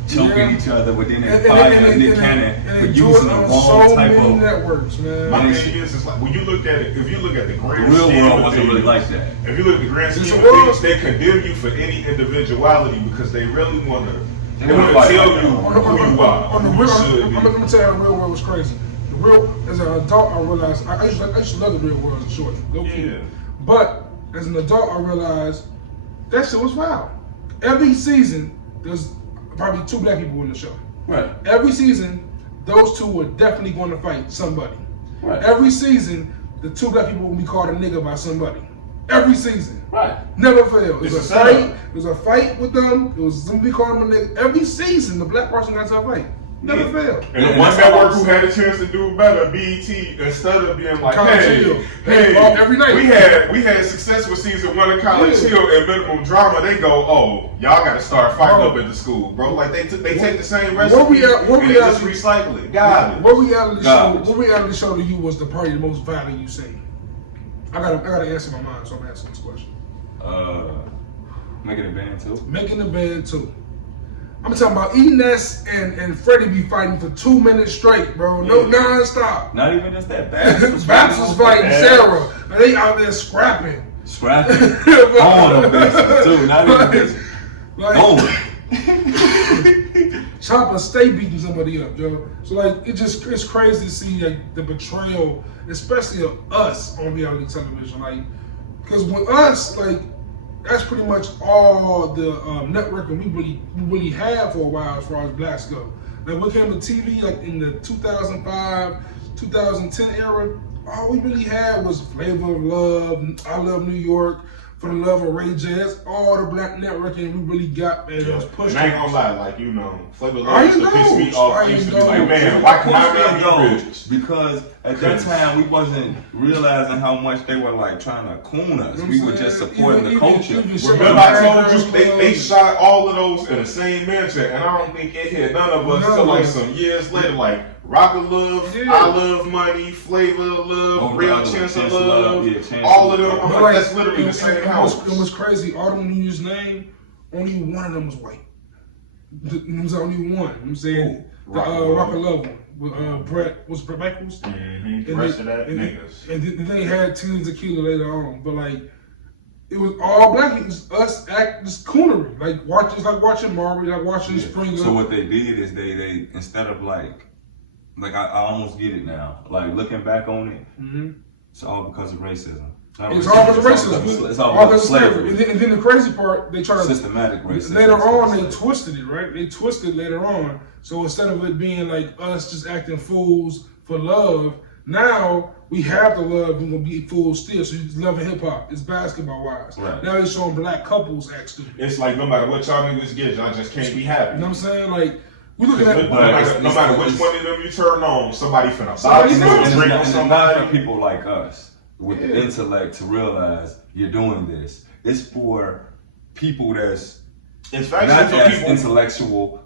choking each other, but then they fire Nick Cannon for using the wrong type of networks, man. My thing is like when you look at it, if you look at the grand real scheme world of wasn't really things, like that. if you look at the grand scheme of things, they condemn you for any individuality because they really want to. They want to tell you who you are. On the real, let me tell you how the real world was crazy. The real, as an adult, I realized I used to love the real world as a short, low key. Yeah. But as an adult, I realized that shit was foul. Every season, there's probably 2 black people in the show. Right. Every season, those 2 were definitely going to fight somebody. Right. Every season, the 2 black people will be called a nigga by somebody. Every season. Right. Never failed. It It's was a a fight. setup. It was a fight with them. It was somebody calling them a nigga. Every season, the black person got to a fight. Never failed. And the one network who had a chance to do better, BET, instead of being like, College Hill. hey, Every night. we had success with season 1 of College Hill and minimum drama. They go, oh, y'all got to start fighting up at the school, bro. Like they take the same recipe and they just recycle it. Got it. What reality show to you was the party the most violent you seen? I gotta answer my mind, so I'm asking this question. Making a band too. Making the band too. I'm talking about Ines and Freddie be fighting for 2 minutes straight, bro. No non-stop. Not even just that. Babs was fighting Sarah. And they out there scrapping. Scrapping. On them bitches too. Not even bitches. Chopper stay beating somebody up, Joe. So like it's crazy to see like the betrayal, especially of us on reality television. Like, because with us, like, that's pretty much all the networking we really had for a while as far as blacks go. Like when it came to TV, like in the 2005, 2010 era, all we really had was Flavor of Love, I Love New York, For the Love of Ray J. That's all the black networking we really got, man. It was pushed. And I ain't gonna lie, like, you know, Flavor of Love used to piss me off. I used to be like, man, why can't I be rich? Because at that time we wasn't realizing how much they were like trying to coon us. We were just supporting the culture. Remember I told you they shot all of those in the same mansion, and I don't think it hit none of us till like some years later, like Rock of Love, I Love Money, Flavor of Love, Real Chance of Love, all of them. I'm like, that's literally the same house. It was crazy. All them you just named, only one of them was white. It was only one. You know what I'm saying? The Rock of Love one. With Brett Michaels? Mm-hmm. The rest of that, niggas. And then they had Teen Tequila later on. But like, it was all black. It was us act this coonery. Like watching Marbury, like watching Springer. So what they did is they instead of like I almost get it now. Like looking back on it, it's all because of racism. It's all because of racism. It's all because of slavery. And then the crazy part, they try to systematic racism. Later on, they twisted it, right? They twisted later on. So instead of it being like us just acting fools for love, now we have the love and we're gonna be fools still. So you love hip hop. It's basketball wise. Right. Now they're showing black couples act stupid. It's like no matter what y'all niggas get, y'all just can't be happy. You know what I'm saying? Like we looking at no matter which one of them you turn on, somebody finna box Somebody knows. you, drink on And somebody. not for people like us with the intellect to realize you're doing this. It's for people that's It's not actually for as people. intellectual,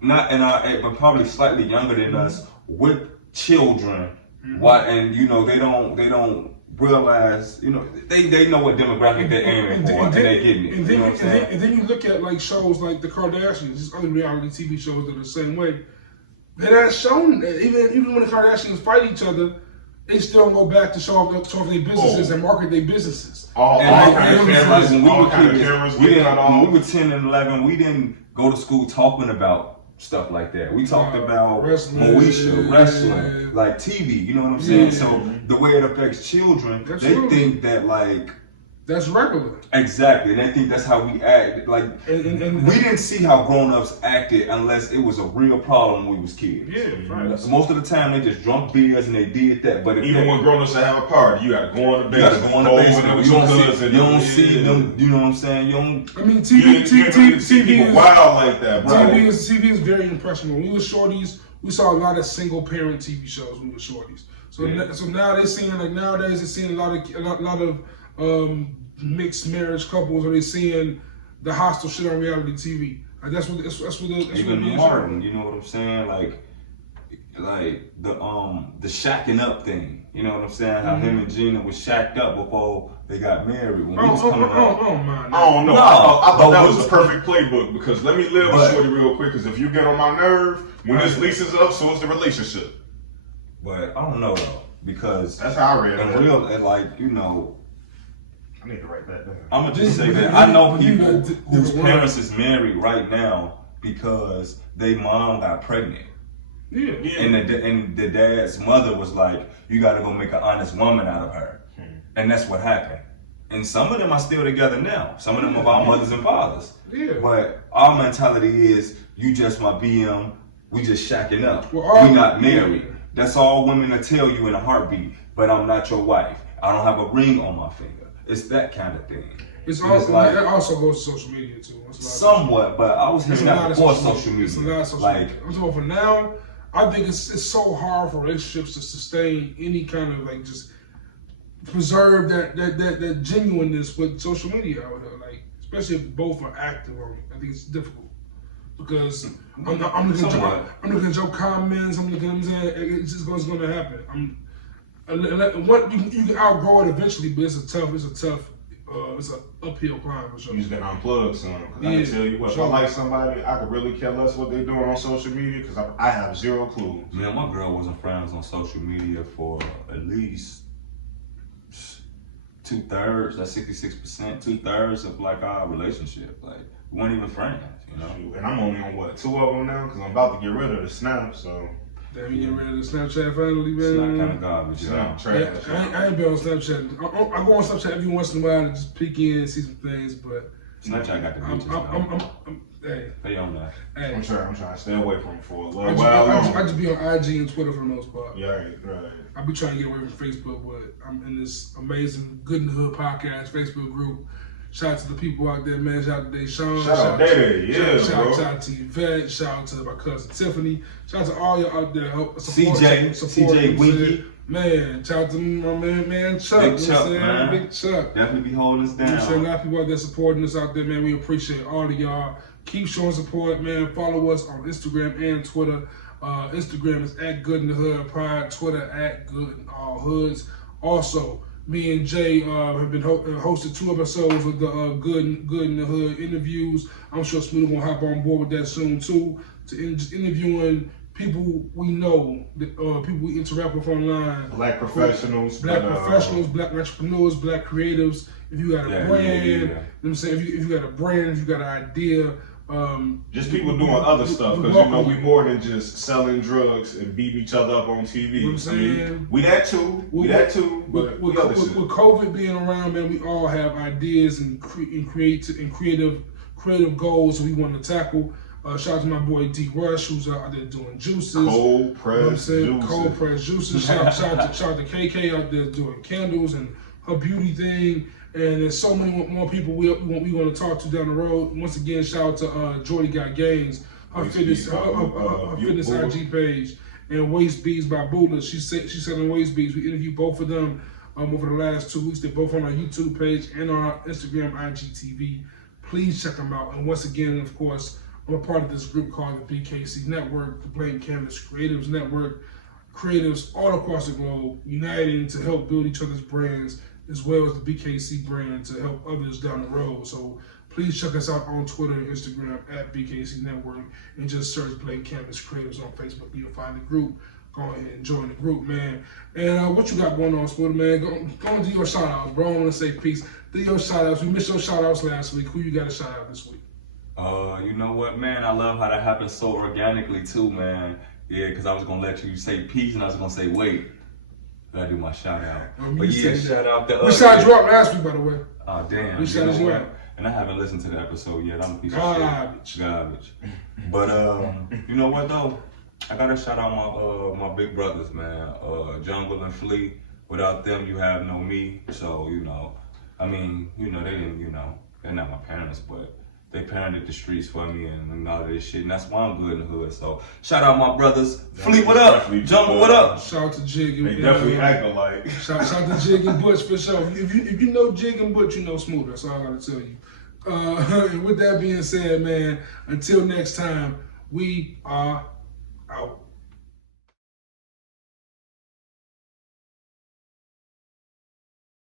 not in our age, but probably slightly younger than us, with children. Why? And you know they don't realize. You know they know what demographic they're aiming for, and they getting it. And then, you know what I'm saying? And then you look at like shows like the Kardashians, these other reality TV shows that are the same way. They're not shown that. Even when the Kardashians fight each other, they still go back to show off their businesses and market their businesses. All kind of cameras, when all kind of cameras. we were 10 and 11, we didn't go to school talking about stuff like that. We talked about Moesha, wrestling, like TV, you know what I'm saying? Yeah. So the way it affects children, they think that like that's regular. Exactly, and they think that's how we act. Like and we didn't see how grown-ups acted unless it was a real problem when we was kids. Yeah, right. Most of the time they just drunk beers and they did that. But even when grown-ups have a party, you gotta go in the basement. You gotta go in the basement. You don't see them. You know what I'm saying? You don't. I mean, TV is wild like that, bro. TV is very impressionable. When we were shorties, we saw a lot of single-parent TV shows when we were shorties. So now they're seeing nowadays they're seeing a lot of mixed marriage couples, or they seeing the hostile shit on reality TV. Like that's what Even Martin, you know what I'm saying? Like like the shacking up thing. You know what I'm saying? How him and Gina was shacked up before they got married. When we was coming up. I don't know. I thought that was a perfect playbook because let me live with Shorty real quick because if you get on my nerve, when this lease is up, so is the relationship. But I don't know though because that's how I read it. In real, like you know. I need to write that down. I'm gonna just say that I know people whose parents is married right now because their mom got pregnant. Yeah. And the dad's mother was like, you gotta go make an honest woman out of her. And that's what happened. And some of them are still together now. Some of them are our mothers and fathers. Yeah. But our mentality is, you just my BM, we just shacking up. We not married. That's all women will tell you in a heartbeat, but I'm not your wife. I don't have a ring on my finger. It's that kind of thing. It's also, like, it also goes to social media too. Somewhat, but I was hearing that before social media. It's a lot of social media. I'm talking for now, I think it's so hard for relationships to sustain any kind of like just preserve that genuineness with social media out there. Like especially if both are active on it. I think it's difficult. Because I'm looking at your comments, I'm looking at them saying it's just what's gonna happen. You can outgrow it eventually, but it's an uphill climb for sure. You just gotta unplug some. Cause I can tell you what, if I like somebody, I could really care less what they doing on social media because I have zero clue. Man, my girl wasn't friends on social media for at least 2/3, that's 66%, 2/3 of like our relationship. Like we weren't even friends, you know. And I'm only on what, 2 of them now because I'm about to get rid of the Snap, so. Damn, you get rid of the Snapchat finally, man. It's not kind of garbage. I ain't been on Snapchat. I go on Snapchat every once in a while to just peek in and see some things, but Snapchat got the bitches. Hey, pay on that. Hey. I'm trying to stay away from it for a little while. I just be on IG and Twitter for the most part. Yeah, right. I be trying to get away from Facebook, but I'm in this amazing Good in the Hood podcast Facebook group. Shout out to the people out there, man. Shout out to Deshaun. Shout out to Shout out to Yvette. Shout out to my cousin Tiffany. Shout out to all y'all out there. CJ Winky. Man, shout out to my man Chuck. Big Chuck, man. Big Chuck. Definitely be holding us down. A lot of people out there supporting us out there, man. We appreciate all of y'all. Keep showing support, man. Follow us on Instagram and Twitter. Instagram is @GoodInTheHood, Twitter @GoodInAllHoods. Also, me and Jay have been hosted 2 episodes of the Good in the Hood interviews. I'm sure Smooda gonna hop on board with that soon too. Just interviewing people we know, people we interact with online. Black professionals, Black entrepreneurs, Black creatives. If you got a brand, you know what I'm saying? If you got a brand, if you got an idea. Just people doing other stuff because you know we more than just selling drugs and beating each other up on TV. You know what I'm saying? We that too. But with COVID being around, man, we all have ideas and creative goals we want to tackle. Shout out to my boy D Rush, who's out there doing juices. Cold press juices. Shout out to KK out there doing candles and her beauty thing. And there's so many more people we want to talk to down the road. Once again, shout out to Jordy Got Gains, her fitness IG page, and Waist Beads by Bula. She's selling Waist Beads. We interviewed both of them over the last 2 weeks. They're both on our YouTube page and on our Instagram IGTV. Please check them out. And once again, of course, I'm a part of this group called the BKC Network, the Blank Canvas Creatives Network. Creatives all across the globe uniting to help build each other's brands, as well as the BKC brand to help others down the road. So please check us out on Twitter and Instagram @BKC Network and just search Blank Canvas Creatives on Facebook. You'll find the group. Go ahead and join the group, man. And what you got going on, Smooda, man? Go and do your shout outs, bro. I want to say peace. Do your shout outs. We missed your shout outs last week. Who you got a shout out this week? You know what, man? I love how that happened so organically too, man. Yeah, because I was gonna let you say peace and I was gonna say wait. I do my shout out. But yeah, shout out to we shouted you out last week, by the way. Oh damn. We shouted you out. And I haven't listened to the episode yet. I'm a piece of shit. Garbage. But you know what though? I gotta shout out my big brothers, man. Jungle and Flea. Without them, you have no me. So you know, I mean, you know, they didn't, you know, they're not my parents, but they parented the streets for me and all of this shit, and that's why I'm good in the hood. So shout out my brothers. Fleet, what up? Jungle, what up? Shout out to Jig. They definitely act alike. Shout out to Jig and Butch for sure. If you know Jig and Butch, you know Smooda. That's all I gotta tell you. And with that being said, man, until next time, we are